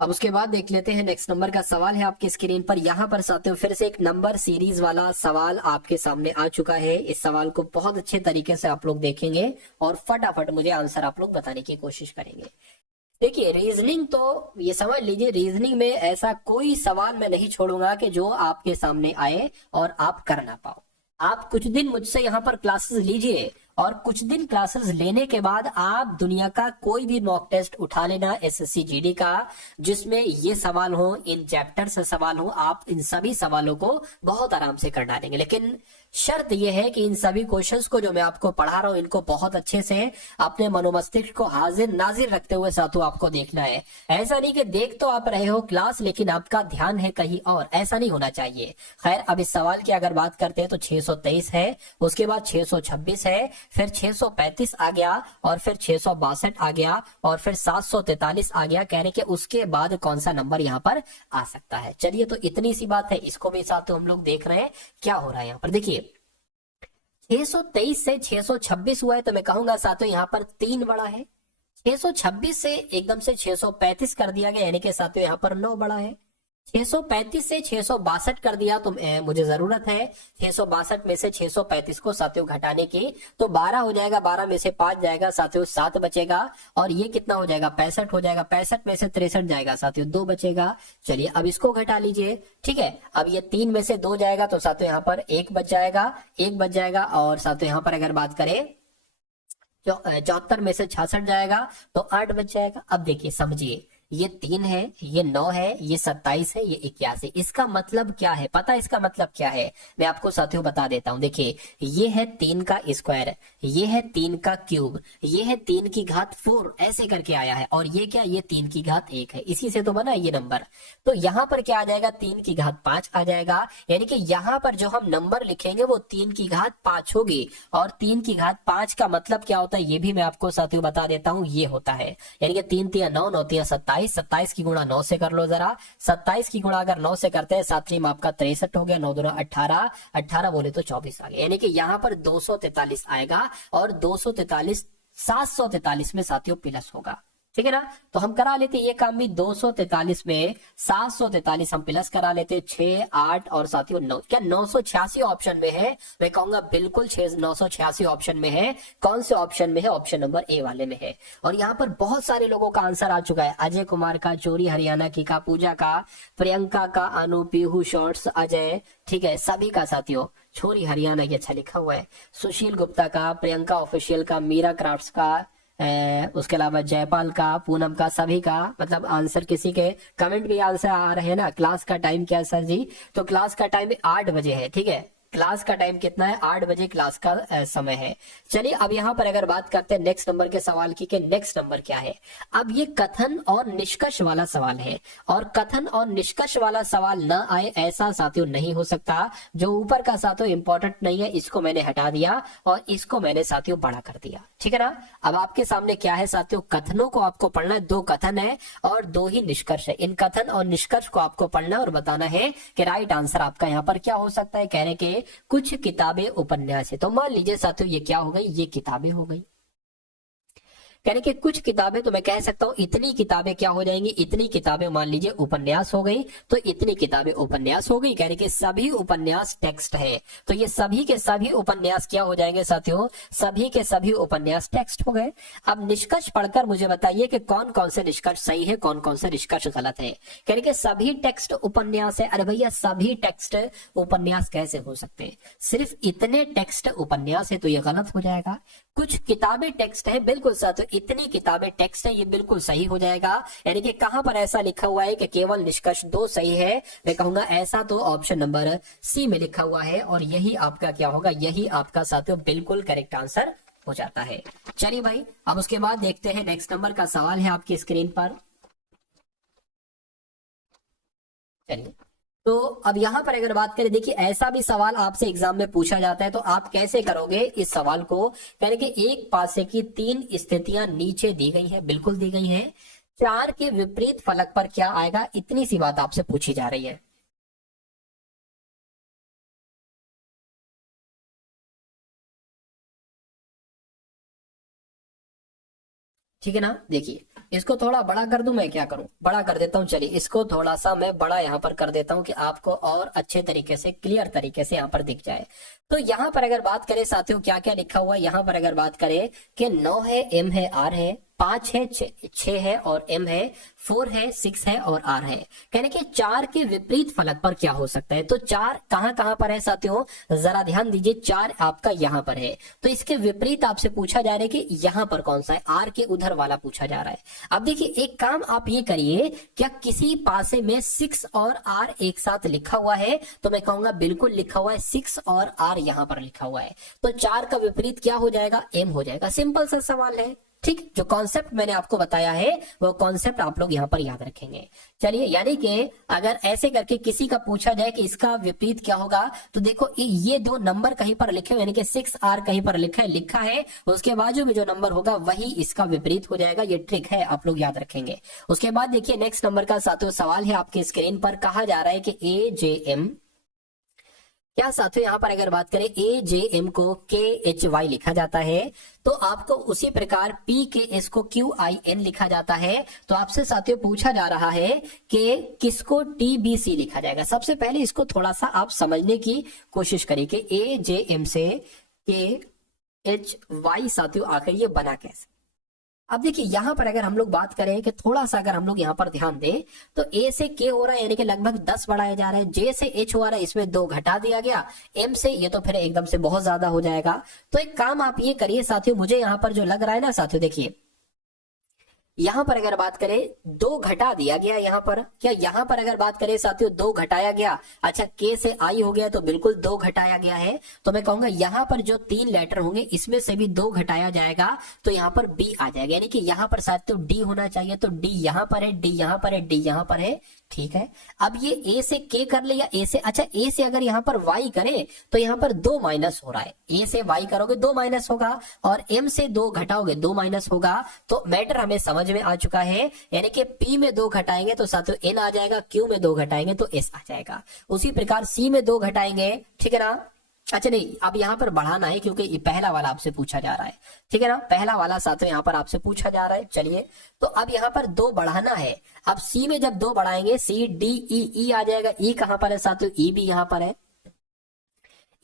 अब उसके बाद देख लेते हैं नेक्स्ट नंबर का सवाल है आपकी स्क्रीन पर। यहाँ पर साथियों फिर से एक नंबर सीरीज वाला सवाल आपके सामने आ चुका है। इस सवाल को बहुत अच्छे तरीके से आप लोग देखेंगे और फटाफट मुझे आंसर आप लोग बताने की कोशिश करेंगे। देखिए रीजनिंग तो ये समझ लीजिए, रीजनिंग में ऐसा कोई सवाल मैं नहीं छोड़ूंगा कि जो आपके सामने आए और आप कर ना पाओ। आप कुछ दिन मुझसे यहाँ पर क्लासेस लीजिए, और कुछ दिन क्लासेस लेने के बाद आप दुनिया का कोई भी मॉक टेस्ट उठा लेना एसएससी जीडी का, जिसमें ये सवाल हो, इन चैप्टर से सवाल हो, आप इन सभी सवालों को बहुत आराम से कर डालेंगे। लेकिन शर्त यह है कि इन सभी क्वेश्चंस को जो मैं आपको पढ़ा रहा हूं इनको बहुत अच्छे से अपने मनोमस्तिष्क को हाजिर नाजिर रखते हुए साथियों आपको देखना है। ऐसा नहीं कि देख तो आप रहे हो क्लास लेकिन आपका ध्यान है कहीं और, ऐसा नहीं होना चाहिए। खैर, अब इस सवाल की अगर बात करते हैं तो 623 है, उसके बाद 626 है, फिर 635 आ गया, और फिर 662 आ गया, और फिर 743 आ गया। कहने के उसके बाद कौन सा नंबर यहाँ पर आ सकता है। चलिए, तो इतनी सी बात है, इसको भी साथ हम लोग देख रहे हैं क्या हो रहा है यहाँ पर। देखिए 623 से 626 हुआ है तो मैं कहूंगा साथियों यहाँ पर 3 बड़ा है। 626 से एकदम से 635 कर दिया गया, यानी कि साथियों यहाँ पर 9 बड़ा है। 635 से 662 कर दिया तो मुझे जरूरत है 662 में से 635 को साथियों घटाने की, तो 12 हो जाएगा, 12 में से 5 जाएगा साथियों, 7 बचेगा, और ये कितना हो जाएगा 65 हो जाएगा, 65 में से 63 जाएगा साथियों, 2 बचेगा। चलिए अब इसको घटा लीजिए, ठीक है। अब ये 3 में से 2 जाएगा तो साथियों यहाँ पर 1 बच जाएगा, 1 बच जाएगा। और साथियों यहाँ पर अगर बात करें 74 में से 66 जाएगा तो 8 बच जाएगा। अब देखिए समझिए, ये 3 है, ये 9 है, ये 27 है, ये 81। इसका मतलब क्या है पता है? इसका मतलब क्या है मैं आपको साथियों बता देता हूं। देखिए ये है 3 का स्क्वायर, ये है 3 का क्यूब, ये है 3 की घात 4, ऐसे करके आया है, और ये क्या, ये 3 की घात 1 है, इसी से तो बना ये नंबर। तो यहाँ पर क्या आ जाएगा, 3 की घात 5 आ जाएगा, यानी कि यहाँ पर जो हम नंबर लिखेंगे वो 3 की घात 5 होगी। और 3 की घात 5 का मतलब क्या होता है ये भी मैं आपको साथियों बता देता हूँ। ये होता है यानी कि 3 तिया 9, 9 तिया 27, 27 की गुणा 9 से कर लो जरा। 27 की गुणा अगर 9 से करते हैं, 7 में आपका 63 हो गया, 9 दूना 18, 18 बोले तो 24 आ गया, यानी कि यहाँ पर 243 आएगा, और 243 743 में साथियों प्लस होगा, ठीक है ना। तो हम करा लेते ये काम भी, 243 में 743 हम प्लस करा लेते, 6, 8 और साथियों 9, क्या 986 ऑप्शन में है? मैं कहूंगा बिल्कुल 986 ऑप्शन में है। कौन से ऑप्शन में है? ऑप्शन नंबर ए वाले में है। और यहाँ पर बहुत सारे लोगों का आंसर आ चुका है, अजय कुमार का, चोरी हरियाणा की का, पूजा का, प्रियंका का, अनु, पीहू शॉर्ट्स, अजय, ठीक है, सभी का साथियों, छोरी हरियाणा ये अच्छा लिखा हुआ है, सुशील गुप्ता का, प्रियंका ऑफिशियल का, मीरा क्राफ्ट्स का, उसके अलावा जयपाल का, पूनम का, सभी का मतलब आंसर। किसी के कमेंट भी आंसर आ रहे हैं ना। क्लास का टाइम क्या है सर जी? तो क्लास का टाइम 8 बजे है, ठीक है। क्लास का टाइम कितना है? 8 बजे क्लास का समय है। चलिए अब यहाँ पर अगर बात करते हैं नेक्स्ट नंबर के सवाल की कि नेक्स्ट नंबर क्या है। अब ये कथन और निष्कर्ष वाला सवाल है, और कथन और निष्कर्ष वाला सवाल ना आए ऐसा साथियों नहीं हो सकता। जो ऊपर का साथियों इंपॉर्टेंट नहीं है, इसको मैंने हटा दिया और इसको मैंने साथियों बड़ा कर दिया, ठीक है ना। अब आपके सामने क्या है साथियों, कथनों को आपको पढ़ना है, 2 कथन है और 2 ही निष्कर्ष है। इन कथन और निष्कर्ष को आपको पढ़ना और बताना है कि राइट आंसर आपका यहाँ पर क्या हो सकता है। कहने के कुछ किताबें उपन्यास है, तो मान लीजिए साथियों ये क्या हो गई, ये किताबें हो गई। कहने के कुछ किताबें, तो मैं कह सकता हूं इतनी किताबें क्या हो जाएंगी, इतनी किताबें मान लीजिए उपन्यास हो गई, तो इतनी किताबें उपन्यास हो गई। कहने के सभी उपन्यास टेक्स्ट है, तो ये सभी के सभी उपन्यास क्या हो जाएंगे साथियों, सभी के सभी उपन्यास टेक्स्ट हो गए। अब निष्कर्ष पढ़कर मुझे बताइए कि कौन कौन से निष्कर्ष सही है, कौन कौन से निष्कर्ष गलत है। कहने के सभी टेक्स्ट उपन्यास है। अरे भैया सभी टेक्स्ट उपन्यास कैसे हो सकते हैं? सिर्फ इतने टेक्स्ट उपन्यास है तो ये गलत हो जाएगा। कुछ किताबें टेक्स्ट है, बिल्कुल साथियों इतनी किताबें टेक्स्ट है, ये बिल्कुल सही हो जाएगा। यानी कि कहां पर ऐसा लिखा हुआ है कि केवल निष्कर्ष 2 सही है, मैं कहूंगा ऐसा तो ऑप्शन नंबर सी में लिखा हुआ है, और यही आपका क्या होगा, यही आपका साथियों बिल्कुल करेक्ट आंसर हो जाता है। चलिए भाई, अब उसके बाद देखते हैं नेक्स्ट नंबर का सवाल है आपकी स्क्रीन पर। चलिए, तो अब यहां पर अगर बात करें, देखिए ऐसा भी सवाल आपसे एग्जाम में पूछा जाता है, तो आप कैसे करोगे इस सवाल को। यानी कि एक पासे की 3 स्थितियां नीचे दी गई हैं, बिल्कुल दी गई हैं, 4 के विपरीत फलक पर क्या आएगा, इतनी सी बात आपसे पूछी जा रही है। ठीक है ना। देखिए, इसको थोड़ा बड़ा कर दूं, मैं क्या करूं, बड़ा कर देता हूं। चलिए, इसको थोड़ा सा मैं बड़ा यहां पर कर देता हूं कि आपको और अच्छे तरीके से, क्लियर तरीके से यहां पर दिख जाए। तो यहां पर अगर बात करें साथियों, क्या क्या लिखा हुआ है यहां पर अगर बात करें कि 9 है, एम है, आर है, 5 है, 6 है और एम है, 4 है, 6 है और आर है। कहने के 4 के विपरीत फलक पर क्या हो सकता है। तो 4 कहां कहां पर है साथियों, जरा ध्यान दीजिए, 4 आपका यहां पर है, तो इसके विपरीत आपसे पूछा जा रहा है कि यहां पर कौन सा है, आर के उधर वाला पूछा जा रहा है। अब देखिए, एक काम आप ये करिए, क्या किसी पासे में 6 और आर एक साथ लिखा हुआ है, तो मैं कहूंगा बिल्कुल लिखा हुआ है, 6 और आर यहां पर लिखा हुआ है, तो 4 का विपरीत क्या हो जाएगा, एम हो जाएगा। सिंपल सा सवाल है। ठीक, जो कॉन्सेप्ट मैंने आपको बताया है वो कॉन्सेप्ट आप लोग यहां पर याद रखेंगे। चलिए, यानी कि अगर ऐसे करके किसी का पूछा जाए कि इसका विपरीत क्या होगा, तो देखो ये 2 नंबर कहीं पर लिखे हुए, यानी कि 6R कहीं पर लिखा है, उसके बाजू में जो नंबर होगा वही इसका विपरीत हो जाएगा। ये ट्रिक है, आप लोग याद रखेंगे। उसके बाद देखिए नेक्स्ट नंबर का साथियों सवाल है आपकी स्क्रीन पर। कहा जा रहा है कि AJM, क्या साथियों यहां पर अगर बात करें AJM को KHY लिखा जाता है, तो आपको उसी प्रकार PKS को QIN लिखा जाता है। तो आपसे साथियों पूछा जा रहा है कि किसको TBC लिखा जाएगा। सबसे पहले इसको थोड़ा सा आप समझने की कोशिश करिए कि AJM से KHY साथियों आखिर ये बना कैसे। अब देखिए, यहां पर अगर हम लोग बात करें कि थोड़ा सा अगर हम लोग यहां पर ध्यान दें, तो ए से के हो रहा है, यानी कि लगभग 10 बढ़ाया जा रहा है, जे से एच हो रहा है, इसमें 2 घटा दिया गया, एम से ये तो फिर एकदम से बहुत ज्यादा हो जाएगा। तो एक काम आप ये करिए साथियों, मुझे यहां पर जो लग रहा है ना साथियों, देखिए यहां पर अगर बात करें 2 घटा दिया गया यहां पर, क्या यहां पर अगर बात करें साथियों 2 घटाया गया, अच्छा के से आई हो गया तो बिल्कुल 2 घटाया गया है। तो मैं कहूंगा यहां पर जो 3 लेटर होंगे इसमें से भी 2 घटाया जाएगा, तो यहां पर बी आ जाएगा, यानी कि यहां पर साथियों डी होना चाहिए। तो डी यहां पर है, डी यहां पर है, डी यहां पर है। ठीक है, अब ये ए से के कर ले या ए से, अच्छा ए से अगर यहां पर वाई करे तो यहां पर 2 माइनस हो रहा है, ए से वाई करोगे 2 माइनस होगा, और एम से 2 घटाओगे 2 माइनस होगा। तो मैटर हमें समझ में आ चुका है, यानी कि पी में 2 घटाएंगे तो साथियों एन आ जाएगा, क्यू में 2 घटाएंगे तो एस आ जाएगा, उसी प्रकार सी में 2 घटाएंगे। ठीक है ना। अच्छा नहीं, अब यहां पर बढ़ाना है क्योंकि ये पहला वाला आपसे पूछा जा रहा है। ठीक है ना, पहला वाला साथियों यहां पर आपसे पूछा जा रहा है। चलिए, तो अब यहां पर 2 बढ़ाना है। अब सी में जब 2 बढ़ाएंगे, सी डी ई आ जाएगा। ई कहां पर है साथियों, ई भी यहां पर है।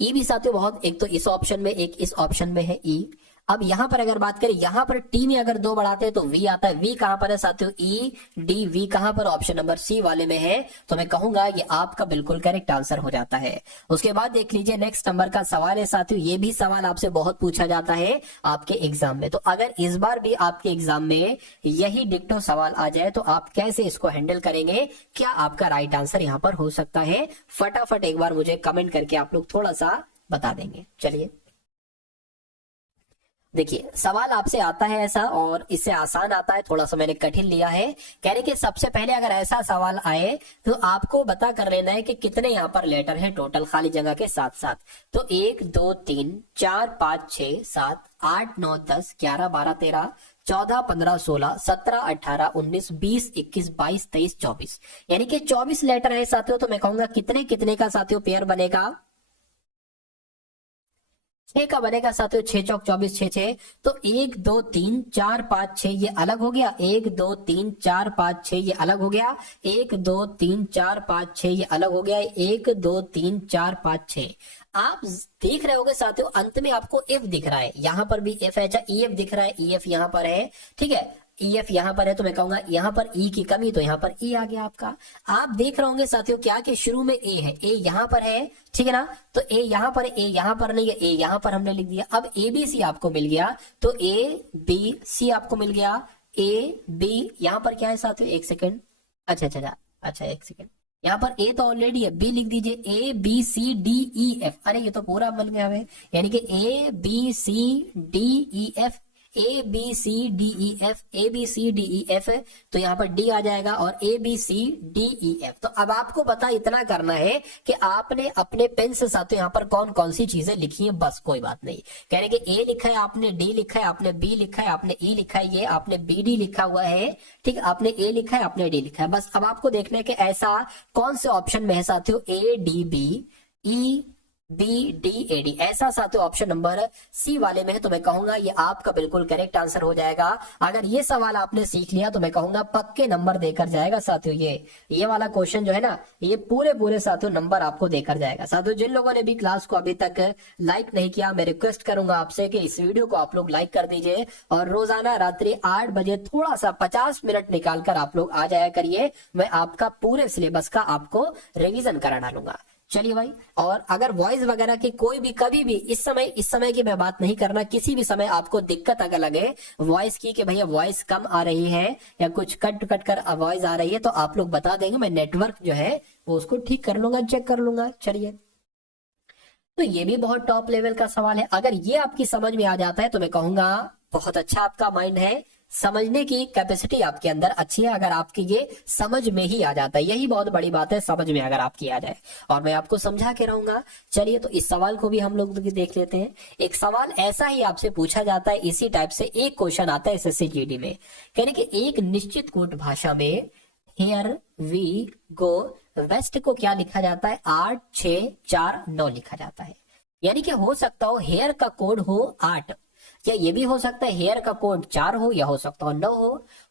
ई भी साथियों बहुत, एक तो इस ऑप्शन में, एक इस ऑप्शन में है ई। अब यहां पर अगर बात करें, यहां पर टी में अगर 2 बढ़ाते हैं तो वी आता है। वी कहां पर है साथियों, ई डी वी कहां पर, ऑप्शन नंबर सी वाले में है। तो मैं कहूंगा ये आपका बिल्कुल करेक्ट आंसर हो जाता है। उसके बाद देख लीजिए नेक्स्ट नंबर का सवाल है साथियों, ये भी सवाल आपसे बहुत पूछा जाता है आपके एग्जाम में। तो अगर इस बार भी आपके एग्जाम में यही डिक्टो सवाल आ जाए तो आप कैसे इसको हैंडल करेंगे, क्या आपका राइट आंसर यहां पर हो सकता है, फटाफट एक बार मुझे कमेंट करके आप लोग थोड़ा सा बता देंगे। चलिए, देखिए सवाल आपसे आता है ऐसा, और इससे आसान आता है, थोड़ा सा मैंने कठिन लिया है। कह रहे कि सबसे पहले अगर ऐसा सवाल आए तो आपको बता कर लेना है कि कितने यहाँ पर लेटर हैं टोटल खाली जगह के साथ साथ। तो 1 2 3 4 5 6 7 8 9 10 11 12 13 14 15 16 17 18 19 20 21 22 23 24, यानी कि 24 लेटर है साथियों। तो मैं कहूंगा कितने कितने का साथियों पेयर बनेगा, 6 का बनेगा साथियों। 6 चौक 24, 6 6। तो 1 2 3 4 5 6 ये अलग हो गया, 1 2 3 4 5 6 ये अलग हो गया, 1 2 3 4 5 6 ये अलग हो गया, 1 2 3 4 5 6। आप देख रहे होगे साथियों, अंत में आपको एफ दिख रहा है, यहां पर भी एफ है, ई एफ दिख रहा है, ई एफ यहां पर है। ठीक है, ई एफ यहाँ पर है तो मैं कहूंगा यहाँ पर ई की कमी, तो यहाँ पर ई आ गया आपका। आप देख रहे होंगे साथियों क्या कि शुरू में ए है, ए यहाँ पर है, ठीक है ना, तो ए यहाँ पर, ए यहाँ पर नहीं है, ए यहाँ पर हमने लिख दिया। अब ए बी सी आपको मिल गया, तो ए बी सी आपको मिल गया, ए बी यहाँ पर क्या है साथियों, एक सेकेंड, अच्छा एक सेकेंड, यहाँ पर ए तो ऑलरेडी है, बी लिख दीजिए, A B C D E F, अरे ये तो पूरा बन गया है, यानी कि A B C D E F, A B C D E F, A B C D E F, तो यहाँ पर डी आ जाएगा और A B C D E F. तो अब आपको पता इतना करना है कि आपने अपने पेन से साथ यहाँ पर कौन कौन सी चीजें लिखी है, बस कोई बात नहीं। कहने के ए लिखा है आपने, डी लिखा है आपने, बी लिखा है आपने, ई लिखा है, ये आपने बी डी लिखा हुआ है, ठीक, आपने ए लिखा है आपने डी लिखा है, बस। अब आपको देखना है कि ऐसा कौन से ऑप्शन में है साथियों, A D B, E B D A D, ऐसा साथियों ऑप्शन नंबर सी वाले में है, तो मैं कहूंगा ये आपका बिल्कुल करेक्ट आंसर हो जाएगा। अगर ये सवाल आपने सीख लिया तो मैं कहूंगा पक्के नंबर देकर जाएगा साथियों। ये वाला क्वेश्चन जो है ना, ये पूरे साथियों नंबर आपको देकर जाएगा। साथियों जिन लोगों ने भी क्लास को अभी तक लाइक नहीं किया, मैं रिक्वेस्ट करूंगा आपसे कि इस वीडियो को आप लोग लाइक कर दीजिए और रोजाना रात्रि 8 बजे थोड़ा सा 50 मिनट निकालकर आप लोग आ जाया करिए, मैं आपका पूरे सिलेबस का आपको रिवीजन करा डालूंगा। चलिए भाई, और अगर वॉइस वगैरह की कोई भी कभी भी इस समय की मैं बात नहीं करना, किसी भी समय आपको दिक्कत अगर लगे वॉइस की कि भैया वॉइस कम आ रही है या कुछ कट कर वॉइस आ रही है, तो आप लोग बता देंगे, मैं नेटवर्क जो है वो उसको ठीक कर लूंगा, चेक कर लूंगा। चलिए, तो ये भी बहुत टॉप लेवल का सवाल है। अगर ये आपकी समझ में आ जाता है तो मैं कहूंगा बहुत अच्छा आपका माइंड है, समझने की कैपेसिटी आपके अंदर अच्छी है। अगर आपकी ये समझ में ही आ जाता है, यही बहुत बड़ी बात है, समझ में अगर आपकी आ जाए, और मैं आपको समझा के रहूंगा। चलिए, तो इस सवाल को भी हम लोग देख लेते हैं। एक सवाल ऐसा ही आपसे पूछा जाता है, इसी टाइप से एक क्वेश्चन आता है एसएससी जीडी में, कहने कि एक निश्चित कोट भाषा में हियर वी गो वेस्ट को क्या लिखा जाता है, 8 6 4 9 लिखा जाता है। यानी कि हो सकता हो हेयर का कोड हो 8, या ये भी हो सकता है हेयर का कोड 4 हो, या हो सकता हो 9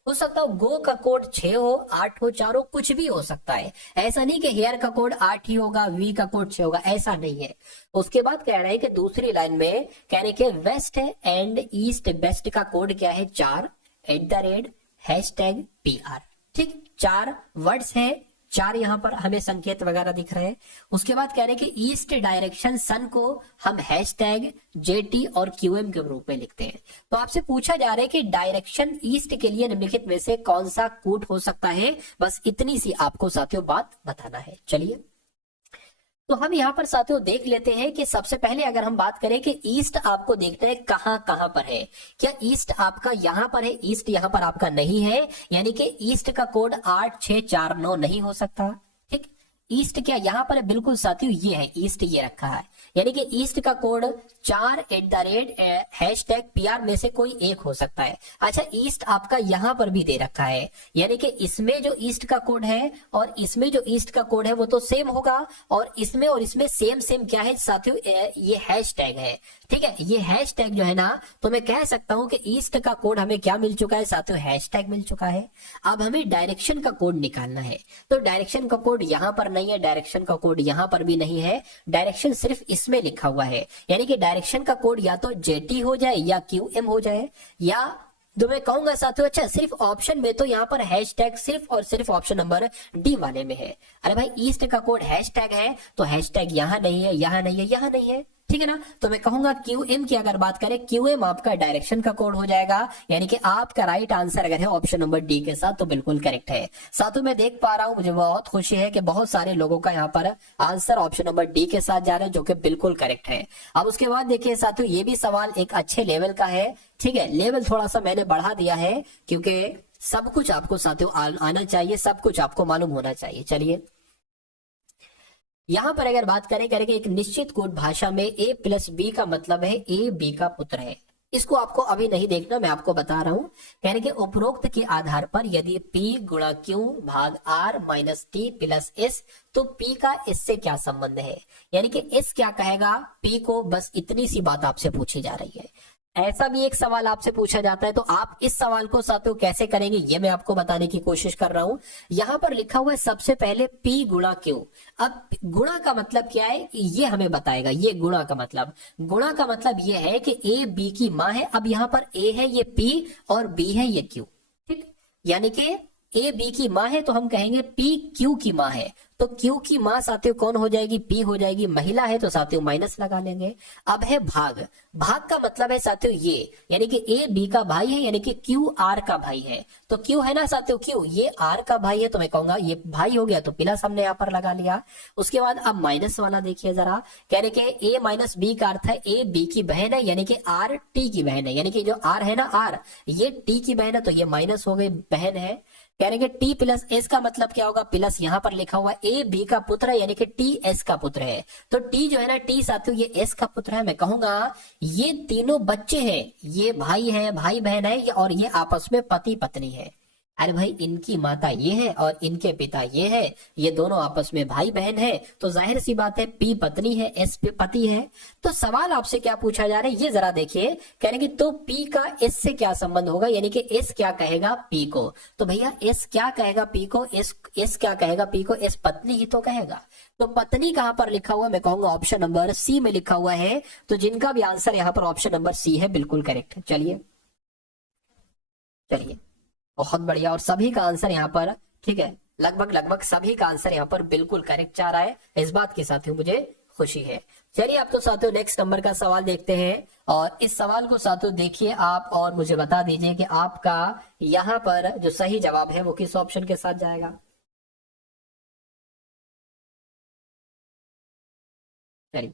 हो सकता हो गो का कोड 6 हो, 8 हो, 4 हो, कुछ भी हो सकता है। ऐसा नहीं कि हेयर का कोड 8 ही होगा, वी का कोड 6 होगा, ऐसा नहीं है। उसके बाद कह रहे हैं कि दूसरी लाइन में कहने के वेस्ट एंड ईस्ट बेस्ट का कोड क्या है, 4 @ PR, ठीक, 4 वर्ड्स है, 4 यहाँ पर हमें संकेत वगैरह दिख रहे हैं। उसके बाद कह रहे हैं कि ईस्ट डायरेक्शन सन को हम #JT और QM के रूप में लिखते हैं। तो आपसे पूछा जा रहा है कि डायरेक्शन ईस्ट के लिए निम्नलिखित में से कौन सा कोड हो सकता है, बस इतनी सी आपको साथियों बात बताना है। चलिए, तो हम यहाँ पर साथियों देख लेते हैं कि सबसे पहले अगर हम बात करें कि ईस्ट आपको देखते हैं कहां पर है। क्या ईस्ट आपका यहाँ पर है, ईस्ट यहाँ पर आपका नहीं है, यानी कि ईस्ट का कोड 8 6 4 9 नहीं हो सकता, ठीक। ईस्ट क्या यहाँ पर है, बिल्कुल साथियों ये है, ईस्ट ये रखा है, यानी कि ईस्ट का कोड 4 #PR में से कोई एक हो सकता है। अच्छा, ईस्ट आपका यहाँ पर भी दे रखा है, यानी कि इसमें जो ईस्ट का कोड है और इसमें जो ईस्ट का कोड है वो तो सेम होगा, और इसमें सेम क्या है साथियों, ये हैशटैग है, ठीक है। ये हैशटैग जो है ना, तो मैं कह सकता हूं कि ईस्ट का कोड हमें क्या मिल चुका है साथियों, हैशटैग मिल चुका है। अब हमें डायरेक्शन का कोड निकालना है, तो डायरेक्शन का कोड यहाँ पर नहीं है, डायरेक्शन का कोड यहाँ पर भी नहीं है, डायरेक्शन सिर्फ इसमें लिखा हुआ है, यानी कि डायरेक्शन का कोड या तो JT हो जाए या QM हो जाए, या तो मैं कहूंगा साथियों अच्छा सिर्फ ऑप्शन में तो यहाँ पर हैशटैग सिर्फ और सिर्फ ऑप्शन नंबर डी वाले में है। अरे भाई, ईस्ट का कोड हैशटैग है तो हैशटैग यहाँ नहीं है, यहाँ नहीं है, यहाँ नहीं है, ठीक है ना। तो मैं कहूंगा QM की अगर बात करें, QM आपका डायरेक्शन का कोड हो जाएगा, यानी कि आपका राइट आंसर अगर है ऑप्शन नंबर डी के साथ तो बिल्कुल करेक्ट है। साथियों मैं देख पा रहा हूं, मुझे बहुत खुशी है कि बहुत सारे लोगों का यहाँ पर आंसर ऑप्शन नंबर डी के साथ जा रहा है, जो कि बिल्कुल करेक्ट है। अब उसके बाद देखिए साथियों, ये भी सवाल एक अच्छे लेवल का है, ठीक है। लेवल थोड़ा सा मैंने बढ़ा दिया है क्योंकि सब कुछ आपको साथियों आना चाहिए, सब कुछ आपको मालूम होना चाहिए। चलिए, यहां पर अगर बात करें कि एक निश्चित कोड भाषा में A+B का मतलब है A B का पुत्र है। इसको आपको अभी नहीं देखना, मैं आपको बता रहा हूं। यानी कि उपरोक्त के आधार पर यदि P × Q भाग R - T + S, तो P का इससे क्या संबंध है, यानी कि S क्या कहेगा P को, बस इतनी सी बात आपसे पूछी जा रही है। ऐसा भी एक सवाल आपसे पूछा जाता है, तो आप इस सवाल को साथियों कैसे करेंगे ये मैं आपको बताने की कोशिश कर रहा हूं। यहां पर लिखा हुआ है सबसे पहले P × Q। अब गुणा का मतलब क्या है ये हमें बताएगा, ये गुणा का मतलब ये है कि A B की मां है। अब यहाँ पर A है ये P और B है ये Q, यानी कि ए बी की माँ है तो हम कहेंगे पी क्यू की माँ है, तो क्यू की माँ साथियों कौन हो जाएगी, पी हो जाएगी। महिला है तो साथियों माइनस लगा लेंगे। अब है भाग, भाग का मतलब है साथियों ये, यानी कि ए बी का भाई है, यानी कि क्यू आर का भाई है। तो क्यू है ना साथियों, क्यू ये आर का भाई है, तो मैं कहूंगा ये भाई हो गया, तो प्लस हमने यहाँ पर लगा लिया। उसके बाद अब माइनस वाला देखिए जरा, कहने के ए माइनस बी का अर्थ है ए बी की बहन है, यानी कि आर टी की बहन है, यानी कि जो आर है ना आर, ये टी की बहन है, तो ये माइनस हो गई, बहन है। यानी कि टी प्लस एस का मतलब क्या होगा, प्लस यहां पर लिखा हुआ ए बी का पुत्र है, यानी कि टी एस का पुत्र है। तो टी जो है ना, टी साथियों ये एस का पुत्र है। मैं कहूंगा ये तीनों बच्चे हैं, ये भाई है, भाई बहन है, और ये आपस में पति पत्नी है। अरे भाई इनकी माता ये है और इनके पिता ये है, ये दोनों आपस में भाई बहन है, तो जाहिर सी बात है पी पत्नी है, एस पे पति है। तो सवाल आपसे क्या पूछा जा रहा है ये जरा देखिए, कहने की तो पी का एस से क्या संबंध होगा, यानी कि एस क्या कहेगा पी को। तो भैया एस क्या कहेगा पी को, एस क्या कहेगा पी को, एस पत्नी ही तो कहेगा। तो पत्नी कहां पर लिखा हुआ, मैं कहूंगा ऑप्शन नंबर सी में लिखा हुआ है। तो जिनका भी आंसर यहाँ पर ऑप्शन नंबर सी है बिल्कुल करेक्ट है। चलिए चलिए, बहुत बढ़िया, और सभी का आंसर यहाँ पर ठीक है, लगभग लगभग सभी का आंसर यहाँ पर बिल्कुल करेक्ट जा रहा है। इस बात की साथियों मुझे खुशी है। चलिए अब तो साथियों नेक्स्ट नंबर का सवाल देखते हैं, और इस सवाल को साथियों देखिए आप और मुझे बता दीजिए कि आपका यहाँ पर जो सही जवाब है वो किस ऑप्शन के साथ जाएगा। चलिए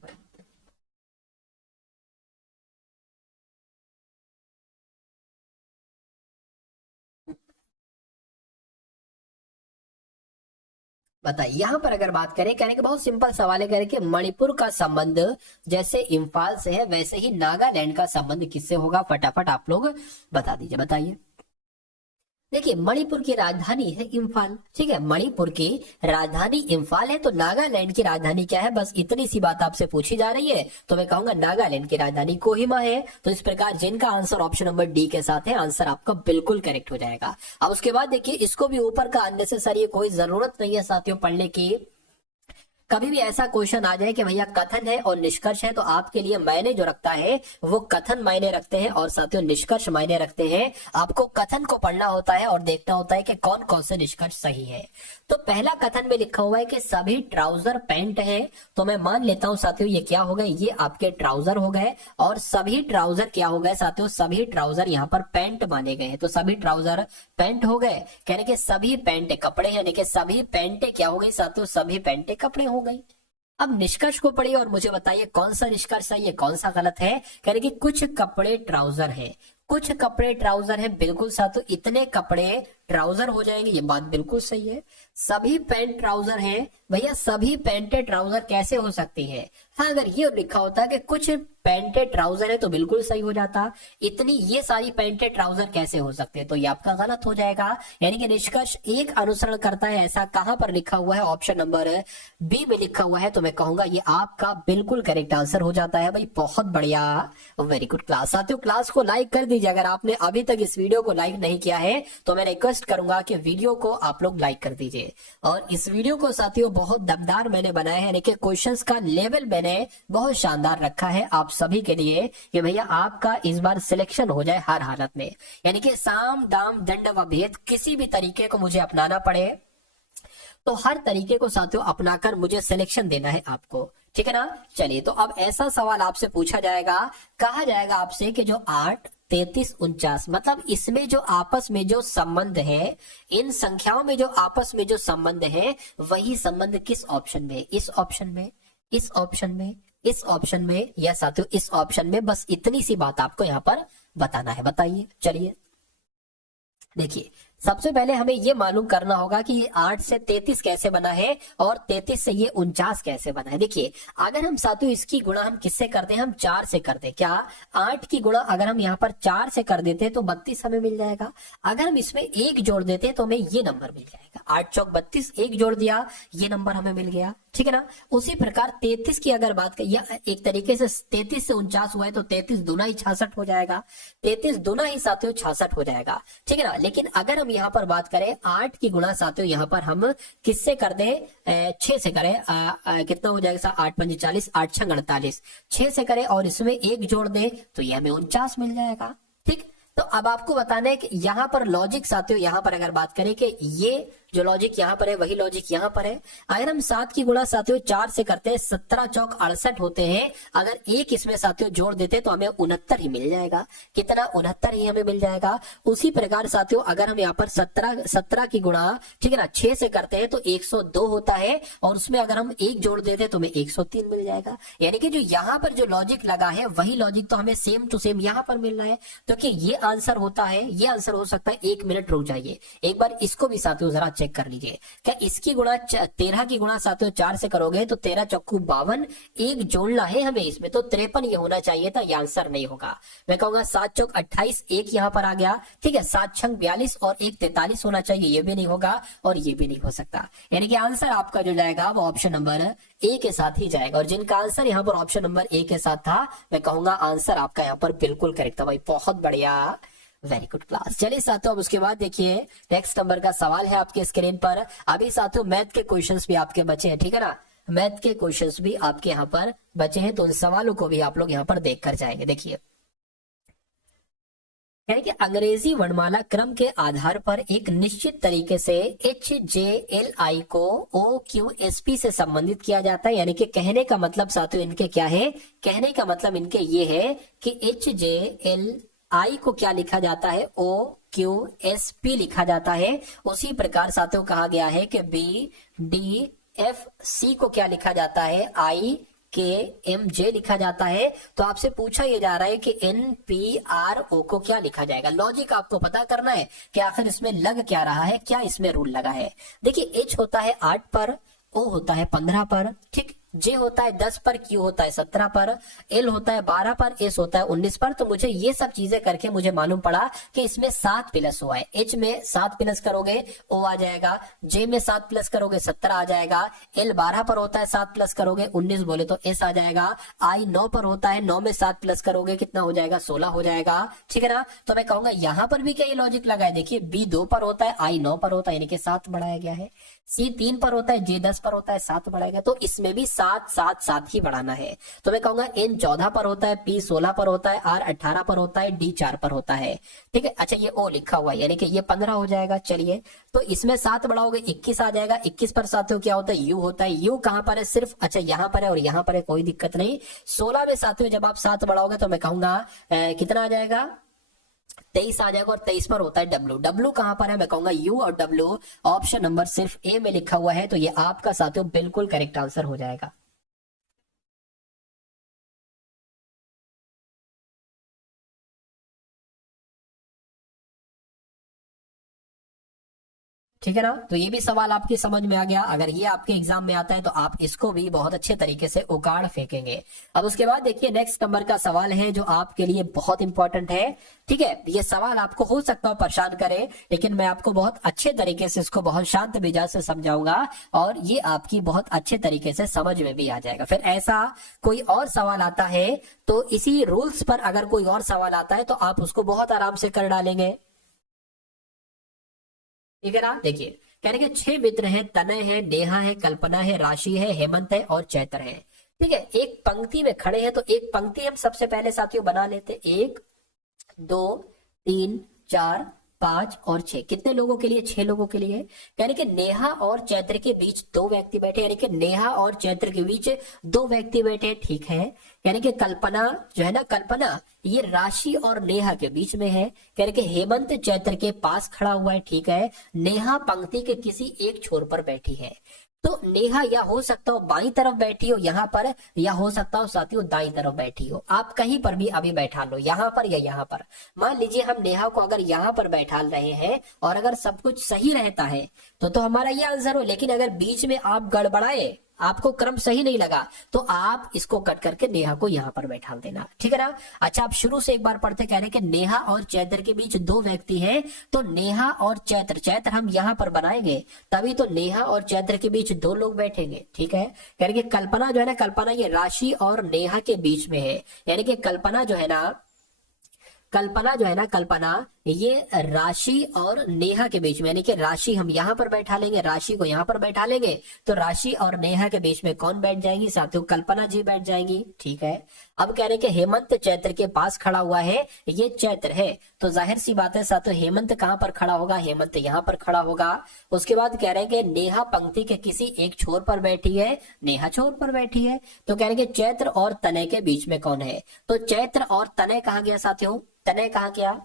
बताइए, यहां पर अगर बात करें, कहने के बहुत सिंपल सवाल है, कहने कि मणिपुर का संबंध जैसे इम्फाल से है वैसे ही नागालैंड का संबंध किससे होगा, फटाफट आप लोग बता दीजिए, बताइए। देखिए मणिपुर की राजधानी है इम्फाल, ठीक है, मणिपुर की राजधानी इम्फाल है, तो नागालैंड की राजधानी क्या है, बस इतनी सी बात आपसे पूछी जा रही है, तो मैं कहूंगा नागालैंड की राजधानी कोहिमा है। तो इस प्रकार जिनका आंसर ऑप्शन नंबर डी के साथ है, आंसर आपका बिल्कुल करेक्ट हो जाएगा। अब उसके बाद देखिए इसको भी ऊपर का अननेसेसरी कोई जरूरत नहीं है साथियों पढ़ने की। कभी भी ऐसा क्वेश्चन आ जाए कि भैया कथन है और निष्कर्ष है, तो आपके लिए मायने जो रखता है वो कथन मायने रखते हैं और साथियों निष्कर्ष मायने रखते हैं। आपको कथन को पढ़ना होता है और देखना होता है कि कौन कौन से निष्कर्ष सही है। तो पहला कथन में लिखा हुआ है कि सभी ट्राउजर पैंट है, तो मैं मान लेता हूं साथियों ये क्या हो गए, ये आपके ट्राउजर हो गए, और सभी ट्राउजर क्या हो गए साथियों, सभी ट्राउजर यहाँ पर पैंट माने गए हैं, तो सभी ट्राउजर पैंट हो गए। कहने के सभी पैंट कपड़े, यानी कि सभी पैंटे क्या हो गई साथियों, सभी पैंटे कपड़े हो गई। अब निष्कर्ष को पढ़िए और मुझे बताइए कौन सा निष्कर्ष है, ये कौन सा गलत है। कहने की कुछ कपड़े ट्राउजर है, कुछ कपड़े ट्राउजर है, बिल्कुल साथियों इतने कपड़े ट्राउजर हो जाएंगे, ये बात बिल्कुल सही है। सभी पैंट ट्राउजर हैं, भैया सभी पैंटे ट्राउजर कैसे हो सकती है। हाँ अगर ये लिखा होता है कि कुछ पैंटे ट्राउजर है तो बिल्कुल सही हो जाता, इतनी ये सारी पैंटे ट्राउजर कैसे हो सकते हैं, तो ये आपका गलत हो जाएगा। यानी कि निष्कर्ष एक अनुसरण करता है, ऐसा कहां पर लिखा हुआ है, ऑप्शन नंबर बी में लिखा हुआ है, तो मैं कहूंगा ये आपका बिल्कुल करेक्ट आंसर हो जाता है। भाई बहुत बढ़िया, वेरी गुड क्लास। साथियों क्लास को लाइक कर दीजिए, अगर आपने अभी तक इस वीडियो को लाइक नहीं किया है तो मैं रिक्वेस्ट करूंगा कि वीडियो को आप लोग लाइक कर दीजिए। और इस वीडियो को साथियों बहुत दमदार मैंने बनाया है, यानी कि क्वेश्चंस का लेवल मैंने बहुत शानदार रखा है आप सभी के लिए, कि भैया आपका इस बार सिलेक्शन हो जाए हर हालत में, यानी कि साम दाम दंड व भेद किसी भी तरीके को मुझे अपनाना पड़े, तो हर तरीके को साथियों अपनाकर मुझे सिलेक्शन देना है आपको, ठीक है ना। चलिए तो अब ऐसा सवाल आपसे पूछा जाएगा, कहा जाएगा आपसे कि जो 8, 33, 49 मतलब इसमें जो आपस में जो संबंध है, इन संख्याओं में जो आपस में जो संबंध है, वही संबंध किस ऑप्शन में, इस ऑप्शन में, इस ऑप्शन में, इस ऑप्शन में, या साथियों इस ऑप्शन में। बस इतनी सी बात आपको यहाँ पर बताना है, बताइए। चलिए देखिए सबसे पहले हमें ये मालूम करना होगा कि ये 8 से 33 कैसे बना है और 33 से ये 49 कैसे बना है। देखिए अगर हम साथियों इसकी गुणा हम किससे करते हैं, हम 4 से करते हैं। क्या 8 की गुणा अगर हम यहाँ पर 4 से कर देते हैं तो 32 हमें मिल जाएगा। अगर हम इसमें 1 जोड़ देते हैं तो हमें ये नंबर मिल जाएगा, 8 चौक 32, 1 जोड़ दिया ये नंबर हमें मिल गया, ठीक है ना। उसी प्रकार 33 की अगर बात करें, एक तरीके से 33 से 49 हुआ है तो 33 दूना ही 66 हो जाएगा, 33 दूना ही साथियों 66 हो जाएगा, ठीक है ना। लेकिन अगर हम यहाँ पर बात करें 8 की गुणा साथियों यहाँ पर हम किससे कर दें, 6 से करें, कितना हो जाएगा, 8 पंजे 40, 8 छह 48, 6 से करें और इसमें 1 जोड़ दें तो ये हमें 49 मिल जाएगा, ठीक। तो अब आपको बताना है कि यहाँ पर लॉजिक साथियों, यहाँ पर अगर बात करें कि ये जो लॉजिक यहाँ पर है वही लॉजिक यहाँ पर है। अगर हम 7 की गुणा साथियों 4 से करते हैं, 17 चौक 68 होते हैं। अगर एक इसमें साथियों जोड़ देते तो हमें 69 ही मिल जाएगा। कितना? 69 ही हमें मिल जाएगा। उसी प्रकार साथियों अगर हम यहाँ पर 17 की गुणा, ठीक है ना, 6 से करते हैं तो 102 होता है, और उसमें अगर हम एक जोड़ देते हैं तो हमें 103 मिल जाएगा। यानी कि जो यहाँ पर जो लॉजिक लगा है वही लॉजिक तो हमें सेम टू सेम यहाँ पर मिल रहा है। तो कि ये आंसर होता है, ये आंसर हो सकता है। 1 मिनट रुक जाइए, एक बार इसको भी साथियों जरा चेक कर लीजिए। क्या इसकी गुणा 13 की गुणा साथियों 4 से करोगे तो 13 चौकू 52, एक जोड़ना है हमें इसमें, तो 53 ये होना चाहिए था, ये आंसर नहीं होगा। मैं कहूंगा 7 चौक 28, एक यहाँ पर आ गया, ठीक है। 7 छंग 42 और एक 43 होना चाहिए, ये भी नहीं होगा और ये भी नहीं हो सकता। यानी कि आंसर आपका जो जाएगा वो ऑप्शन नंबर ए के साथ ही जाएगा। और जिनका आंसर यहाँ पर ऑप्शन नंबर ए के साथ था, मैं कहूंगा आंसर आपका यहाँ पर बिल्कुल करेक्ट था भाई, बहुत बढ़िया, वेरी गुड क्लास। चलिए साथियों अब उसके बाद देखिए नेक्स्ट नंबर का सवाल है आपके स्क्रीन पर। अभी साथियों मैथ के क्वेश्चंस भी आपके बचे हैं, ठीक है ना, मैथ के क्वेश्चंस भी आपके यहाँ पर बचे हैं, तो उन सवालों को भी आप लोग यहाँ पर देख कर जाएंगे। देखिए कि अंग्रेजी वर्णमाला क्रम के आधार पर एक निश्चित तरीके से HJLI को OQSP से संबंधित किया जाता है। यानी कि कहने का मतलब साथियों इनके क्या है, कहने का मतलब इनके ये है कि HJLI को क्या लिखा जाता है, OQSP लिखा जाता है। उसी प्रकार साथियों कहा गया है कि BDFC को क्या लिखा जाता है, IKMJ लिखा जाता है। तो आपसे पूछा यह जा रहा है कि NPRO को क्या लिखा जाएगा। लॉजिक आपको पता करना है कि आखिर इसमें लग क्या रहा है, क्या इसमें रूल लगा है। देखिए H होता है 8 पर, O होता है 15 पर, ठीक, J होता है 10 पर, Q होता है 17 पर, L होता है 12 पर, S होता है 19 पर। तो मुझे ये सब चीजें करके मुझे मालूम पड़ा कि इसमें 7 प्लस हुआ है। H में 7 प्लस करोगे O आ जाएगा, J में 7 प्लस करोगे 17 आ जाएगा, L 12 पर होता है 7 प्लस करोगे 19 बोले तो S आ जाएगा, I 9 पर होता है 9 में 7 प्लस करोगे कितना हो जाएगा, 16 हो जाएगा, ठीक है ना। तो मैं कहूंगा यहाँ पर भी क्या ये लॉजिक लगा है। देखिए B 2 पर होता है, I 9 पर होता है, यानी कि 7 बढ़ाया गया है। C 3 पर होता है, J 10 पर होता है, 7 बढ़ाया गया। तो इसमें भी 7 7 7 ही बढ़ाना है। तो मैं कहूंगा N 14 पर होता है, P 16 पर होता है, R 18 पर होता है, D 4 पर होता है, ठीक है। अच्छा ये O लिखा हुआ है, यानी कि ये 15 हो जाएगा। चलिए तो इसमें 7 बढ़ाओगे 21 आ जाएगा। 21 पर साथियों क्या होता है, U होता है। U कहां पर है, सिर्फ अच्छा यहाँ पर है और यहाँ पर है, कोई दिक्कत नहीं। 16 में साथियों जब आप 7 बढ़ाओगे तो मैं कहूंगा कितना आ जाएगा, 23 आ जाएगा। और 23 पर होता है W। W कहां पर है, मैं कहूंगा U और W ऑप्शन नंबर सिर्फ ए में लिखा हुआ है। तो ये आपका साथियों बिल्कुल करेक्ट आंसर हो जाएगा। ठीक है ना। तो ये भी सवाल आपकी समझ में आ गया। अगर ये आपके एग्जाम में आता है तो आप इसको भी बहुत अच्छे तरीके से उकाड़ फेंकेंगे। अब उसके बाद देखिए नेक्स्ट नंबर का सवाल है जो आपके लिए बहुत इंपॉर्टेंट है, ठीक है। ये सवाल आपको हो सकता है परेशान करे, लेकिन मैं आपको बहुत अच्छे तरीके से इसको बहुत शांत मिजाज से समझाऊंगा और ये आपकी बहुत अच्छे तरीके से समझ में भी आ जाएगा। फिर ऐसा कोई और सवाल आता है तो इसी रूल्स पर अगर कोई और सवाल आता है तो आप उसको बहुत आराम से कर डालेंगे, ठीक है ना। देखिए कह रहे 6 मित्र हैं, तनय है, नेहा है, कल्पना है, राशि है, हेमंत है और चैत्र है, ठीक है। एक पंक्ति में खड़े हैं तो एक पंक्ति हम सबसे पहले साथियों बना लेते। 1 2 3 4 5 और 6, कितने लोगों के लिए, 6 लोगों के लिए। यानी कि नेहा और चैत्र के बीच 2 व्यक्ति बैठे, यानी कि नेहा और चैत्र के बीच 2 व्यक्ति बैठे, ठीक है। यानी कि कल्पना जो है ना, कल्पना ये राशि और नेहा के बीच में है। यानी कि हेमंत चैत्र के पास खड़ा हुआ है, ठीक है। नेहा पंक्ति के किसी एक छोर पर बैठी है। तो नेहा या हो सकता हो बाई तरफ बैठी हो यहाँ पर, या हो सकता हो साथियों दाई तरफ बैठी हो। आप कहीं पर भी अभी बैठा लो, यहाँ पर या यहाँ पर। मान लीजिए हम नेहा को अगर यहाँ पर बैठा रहे हैं और अगर सब कुछ सही रहता है तो हमारा ये आंसर हो। लेकिन अगर बीच में आप गड़बड़ाए, आपको क्रम सही नहीं लगा, तो आप इसको कट करके नेहा को यहाँ पर बैठा देना, ठीक है ना। अच्छा आप शुरू से एक बार पढ़ते, कह रहे कि नेहा और चैत्र के बीच 2 व्यक्ति हैं, तो नेहा और चैत्र, चैत्र हम यहाँ पर बनाएंगे तभी तो नेहा और चैत्र के बीच 2 लोग बैठेंगे, ठीक है। कह रहे कि कल्पना जो है ना, कल्पना ये राशि और नेहा के बीच में है। यानी कि कल्पना जो है ना, कल्पना ये राशि और नेहा के बीच में, यानी कि राशि हम यहाँ पर बैठा लेंगे, राशि को यहाँ पर बैठा लेंगे, तो राशि और नेहा के बीच में कौन बैठ जाएंगी साथियों? कल्पना जी बैठ जाएंगी। ठीक है, अब कह रहे हैं कि हेमंत चैत्र के पास खड़ा हुआ है, ये चैत्र है, तो जाहिर सी बात है साथियों हेमंत कहां पर खड़ा होगा? हेमंत यहाँ पर खड़ा होगा। उसके बाद कह रहे हैं कि नेहा पंक्ति के किसी एक छोर पर बैठी है, नेहा छोर पर बैठी है, तो कह रहे हैं कि चैत्र और तनय के बीच में कौन है? तो चैत्र और तनय कहाँ गया साथियों? तनय कहाँ गया?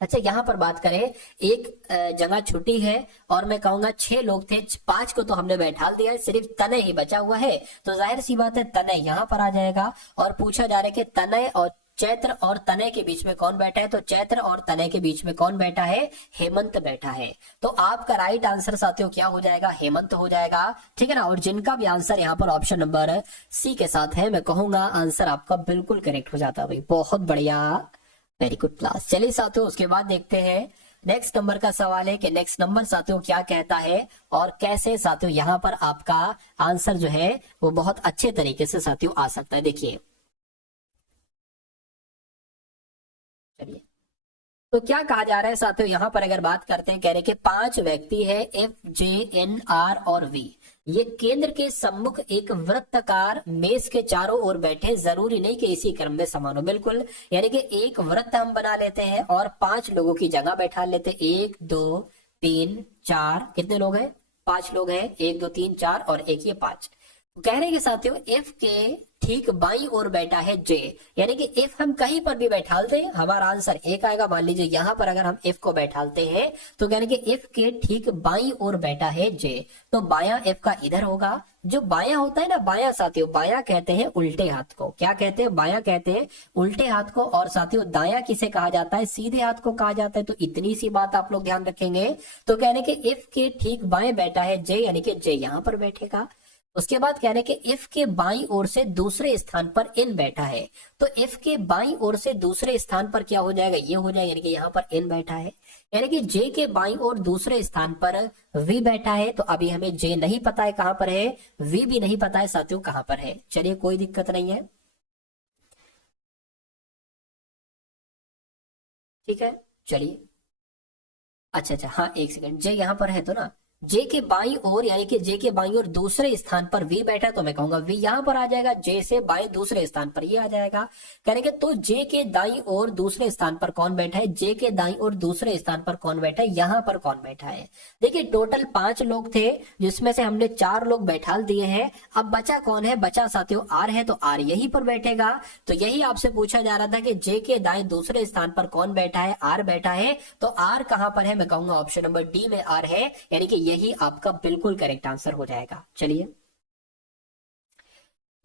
अच्छा, यहां पर बात करें, एक जगह छुट्टी है और मैं कहूंगा 6 लोग थे, 5 को तो हमने बैठा दिया है, सिर्फ तनय ही बचा हुआ है, तो जाहिर सी बात है तनय यहां पर आ जाएगा। और पूछा जा रहा है कि तनय और चैत्र और तनय के बीच में कौन बैठा है? तो चैत्र और तनय के बीच में कौन बैठा है? हेमंत बैठा है। तो आपका राइट आंसर साथियों क्या हो जाएगा? हेमंत हो जाएगा। ठीक है ना, और जिनका भी आंसर यहाँ पर ऑप्शन नंबर सी के साथ है, मैं कहूंगा आंसर आपका बिल्कुल करेक्ट हो जाता है भाई, बहुत बढ़िया, वेरी गुड क्लास। चलिए साथियों, उसके बाद देखते हैं नेक्स्ट नंबर का सवाल है कि नेक्स्ट नंबर साथियों क्या कहता है और कैसे साथियों यहां पर आपका आंसर जो है वो बहुत अच्छे तरीके से साथियों आ सकता है। देखिए, चलिए, तो क्या कहा जा रहा है साथियों यहां पर अगर बात करते हैं, कह रहे कि 5 व्यक्ति है एफ, जे, एन, आर और वी, ये केंद्र के सम्मुख एक वृत्ताकार मेज के चारों ओर बैठे, जरूरी नहीं कि इसी क्रम में समान हो, बिल्कुल, यानी कि एक वृत्त हम बना लेते हैं और 5 लोगों की जगह बैठा लेते हैं, 1 2 3 4, कितने लोग हैं? 5 लोग हैं, 1 2 3 4 और एक ये 5। कह रहे हैं कि साथियों एफ के ठीक बाई ओर बैठा है जे, यानी कि एफ हम कहीं पर भी बैठालते हैं हमारा आंसर एक आएगा। मान लीजिए यहां पर अगर हम एफ को बैठालते हैं तो कहने कि एफ के ठीक बाई ओर बैठा है जे, तो बाया एफ का इधर होगा। जो बाया होता है ना, बाया साथियों, बाया कहते हैं उल्टे हाथ को, क्या कहते हैं? बाया कहते हैं उल्टे हाथ को। और साथियों दाया किसे कहा जाता है? सीधे हाथ को कहा जाता है। तो इतनी सी बात आप लोग ध्यान रखेंगे। तो कहने के एफ के ठीक बाएं बैठा है जे, यानी कि जे यहां पर बैठेगा। उसके बाद कह रहे हैं कि एफ के बाईं ओर से दूसरे स्थान पर एन बैठा है, तो एफ के बाईं ओर से दूसरे स्थान पर क्या हो जाएगा? ये हो जाएगा, यानी कि यहाँ पर एन बैठा है। यानी कि जे के बाईं ओर दूसरे स्थान पर वी बैठा है। तो अभी हमें जे नहीं पता है कहां पर है, वी भी नहीं पता है साथियों कहां पर है। चलिए, कोई दिक्कत नहीं है, ठीक है। चलिए, अच्छा, हाँ एक सेकंड, जे यहाँ पर है तो ना, जे के बाईं ओर, यानी कि जे के बाईं ओर दूसरे स्थान पर वी बैठा है, तो मैं कहूंगा वी यहां पर आ जाएगा। जे से बाएं दूसरे स्थान पर ये आ जाएगा। कहेंगे तो जे के दाईं ओर दूसरे स्थान पर कौन बैठा है? जे के दाईं ओर दूसरे स्थान पर कौन बैठा है? यहां पर कौन बैठा है? देखिए, टोटल 5 लोग थे, जिसमें से हमने 4 लोग बैठाल दिए हैं। अब बचा कौन है? बचा साथियों आर है, तो आर यहीं पर बैठेगा। तो यही आपसे पूछा जा रहा था कि जे के दाएं दूसरे स्थान पर कौन बैठा है? आर बैठा है। तो आर कहां पर है? मैं कहूंगा ऑप्शन नंबर डी में आर है, यानी कि यही आपका बिल्कुल करेक्ट आंसर हो जाएगा। चलिए,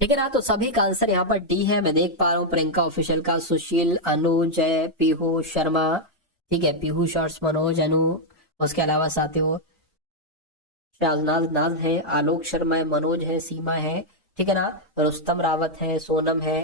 ठीक है ना, तो सभी का आंसर यहाँ पर डी है। मैं देख पा रहा हूँ प्रियंका ऑफिशियल का, सुशील, अनु, जय, पीहू शर्मा, ठीक है, पीहू शॉर्ट्स, मनोज, अनु, उसके अलावा साथियों शाहनाज नाज है, आलोक शर्मा है, मनोज है, सीमा है, ठीक है ना, रुस्तम रावत है, सोनम है,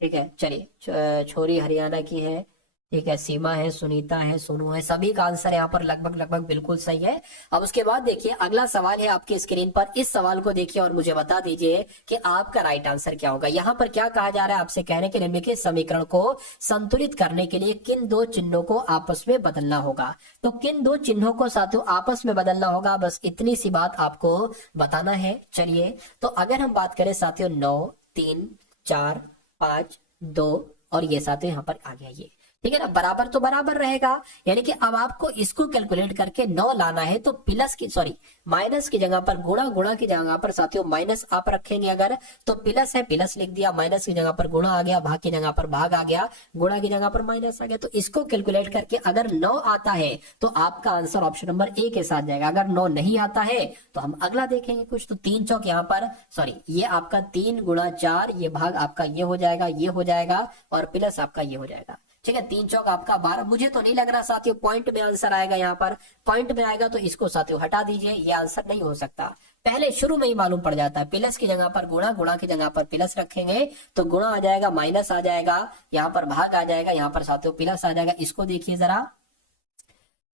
ठीक है। चलिए, छोरी हरियाणा की है, ठीक है, सीमा है, सुनीता है, सोनू है, सभी का आंसर यहाँ पर लगभग लगभग बिल्कुल सही है। अब उसके बाद देखिए अगला सवाल है आपकी स्क्रीन पर, इस सवाल को देखिए और मुझे बता दीजिए कि आपका राइट आंसर क्या होगा। यहाँ पर क्या कहा जा रहा है आपसे? कहने के निम्नलिखित समीकरण को संतुलित करने के लिए किन 2 चिन्हों को आपस में बदलना होगा? तो किन 2 चिन्हों को साथियों आपस में बदलना होगा, बस इतनी सी बात आपको बताना है। चलिए, तो अगर हम बात करें साथियों 9 3 4 5 2 और ये साथियों यहाँ पर आ गया ये, ठीक है ना, बराबर तो बराबर रहेगा। यानी कि अब आपको इसको कैलकुलेट करके 9 लाना है, तो प्लस की माइनस की जगह पर गुणा, गुणा की जगह पर साथियों माइनस आप रखेंगे अगर, तो प्लस है प्लस लिख दिया, माइनस की जगह पर गुणा आ गया, भाग की जगह पर भाग आ गया, गुणा की जगह पर माइनस आ गया। तो इसको कैलकुलेट करके अगर 9 आता है तो आपका आंसर ऑप्शन नंबर ए के साथ जाएगा। अगर 9 नहीं आता है तो हम अगला देखेंगे कुछ। तो 3 चौक यहाँ पर ये आपका 3 गुणा 4, ये भाग आपका ये हो जाएगा, ये हो जाएगा, और प्लस आपका ये हो जाएगा, ठीक है। 3 चौक आपका 12। मुझे तो नहीं लग रहा साथियों पॉइंट में आंसर आएगा, यहाँ पर पॉइंट में आएगा तो इसको साथियों हटा दीजिए, ये आंसर नहीं हो सकता। पहले शुरू में ही मालूम पड़ जाता है, प्लस की जगह पर गुणा, गुणा की जगह पर प्लस रखेंगे तो गुणा आ जाएगा, माइनस आ जाएगा, यहाँ पर भाग आ जाएगा, यहाँ पर साथियों प्लस आ जाएगा। इसको देखिए जरा,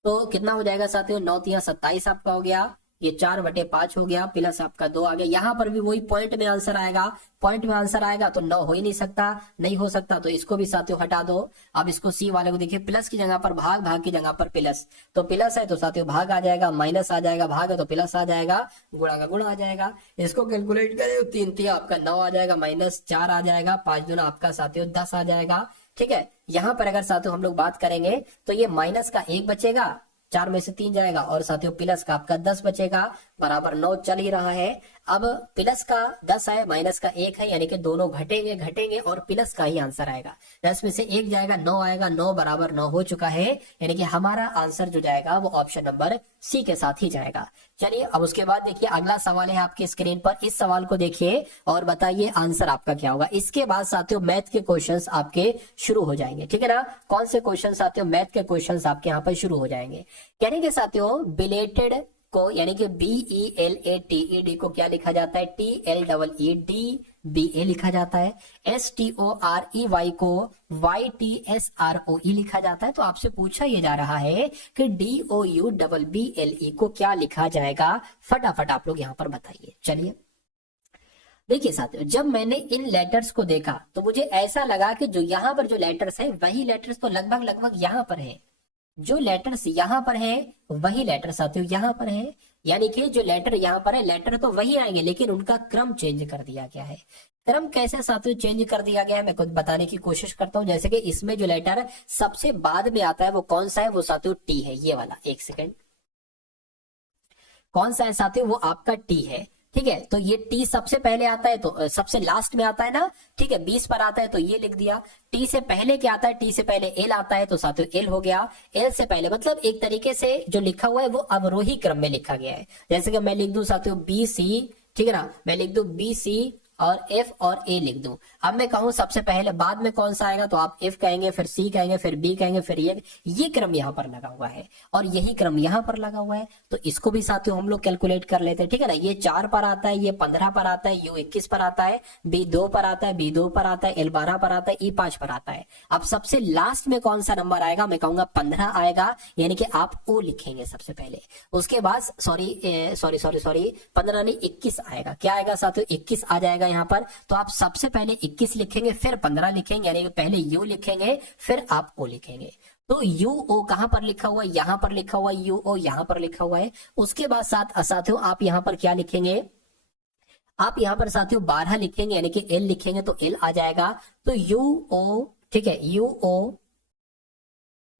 तो कितना हो जाएगा साथियों? 9 3 27 आपका हो गया, ये 4/5 हो गया, प्लस आपका 2 आ गया। यहाँ पर भी वही पॉइंट में आंसर आएगा, पॉइंट में आंसर आएगा तो 9 हो ही नहीं सकता, नहीं हो सकता तो इसको भी साथियों हटा दो। अब इसको सी वाले को देखिए, प्लस की जगह पर भाग, भाग की जगह पर प्लस, तो प्लस है तो साथियों भाग आ जाएगा, माइनस आ जाएगा, भाग है तो प्लस आ जाएगा, गुणा का गुणा आ जाएगा। इसको कैलकुलेट करें 3 3 आपका 9 आ जाएगा, -4 आ जाएगा, 5 दूना आपका साथियों 10 आ जाएगा। ठीक है, यहाँ पर अगर साथियों हम लोग बात करेंगे तो ये माइनस का 1 बचेगा, 4 में से 3 जाएगा, और साथियों प्लस का आपका 10 बचेगा, बराबर 9 चल ही रहा है। अब प्लस का 10 है, माइनस का 1 है, यानी कि दोनों घटेंगे घटेंगे और प्लस का ही आंसर आएगा। 10 में से 1 जाएगा, 9 आएगा, 9 बराबर 9 हो चुका है, यानी कि हमारा आंसर जो जाएगा वो ऑप्शन नंबर सी के साथ ही जाएगा। चलिए अब उसके बाद देखिए अगला सवाल है आपके स्क्रीन पर, इस सवाल को देखिए और बताइए आंसर आपका क्या होगा। इसके बाद साथियों मैथ के क्वेश्चंस आपके शुरू हो जाएंगे। ठीक है ना, कौन से क्वेश्चन साथियों, मैथ के क्वेश्चंस आपके यहाँ पर शुरू हो जाएंगे। यानी कि साथियों बिलेटेड को, यानी कि BELATED को क्या लिखा जाता है, TLEEDBA लिखा जाता है। STOREY को YTSROE लिखा जाता है। तो आपसे पूछा यह जा रहा है कि DOUBBLE को क्या लिखा जाएगा, फटाफट आप लोग यहाँ पर बताइए। चलिए देखिए साथियों, जब मैंने इन लेटर्स को देखा तो मुझे ऐसा लगा कि जो यहाँ पर जो लेटर्स है वही लेटर्स तो लगभग लगभग यहाँ पर है, जो लेटर्स यहाँ पर है वही लेटर साथियों यहाँ पर है, यानी कि जो लेटर यहाँ पर है लेटर तो वही आएंगे, लेकिन उनका क्रम चेंज कर दिया गया है। क्रम कैसे साथियों चेंज कर दिया गया है, मैं कुछ बताने की कोशिश करता हूँ। जैसे कि इसमें जो लेटर सबसे बाद में आता है वो कौन सा है, वो साथियों टी है, ये वाला। एक सेकेंड, कौन सा है साथियों, वो आपका टी है। ठीक है, तो ये टी सबसे पहले आता है तो सबसे लास्ट में आता है ना। ठीक है, 20 पर आता है तो ये लिख दिया। टी से पहले क्या आता है, टी से पहले एल आता है तो साथियों एल हो गया। एल से पहले मतलब एक तरीके से जो लिखा हुआ है वो अवरोही क्रम में लिखा गया है। जैसे कि मैं लिख दूं साथियों BC, ठीक है ना, मैं लिख दूं BC और F और A लिख दूं। अब मैं कहूं सबसे पहले बाद में कौन सा आएगा, तो आप F कहेंगे, फिर C कहेंगे, फिर B कहेंगे, फिर ये क्रम यहाँ पर लगा हुआ है और यही क्रम यहाँ पर लगा हुआ है। तो इसको भी साथियों हम लोग कैलकुलेट कर लेते हैं। ठीक है ना, ये 4 पर आता है, ये 15 पर आता है, U 21 पर आता है, B 2 पर आता है, B 2 पर आता है, L 12 पर आता है, E 5 पर आता है। अब सबसे लास्ट में कौन सा नंबर आएगा, मैं कहूंगा 15 आएगा, यानी कि आप O लिखेंगे सबसे पहले। उसके बाद सॉरी 15 नहीं 21 आएगा। क्या आएगा साथियों, 21 आ जाएगा यहाँ पर। तो आप सबसे पहले 21 लिखेंगे, फिर 15 लिखेंगे, यानी कि पहले U लिखेंगे, फिर आप O लिखेंगे। तो UO कहां पर लिखा हुआ है, यहां पर लिखा हुआ है, UO यहां पर लिखा हुआ है। उसके बाद साथियों आप यहां पर क्या लिखेंगे, आप यहां पर साथियों 12 लिखेंगे, यानी कि L लिखेंगे तो L आ जाएगा। तो UO, ठीक है,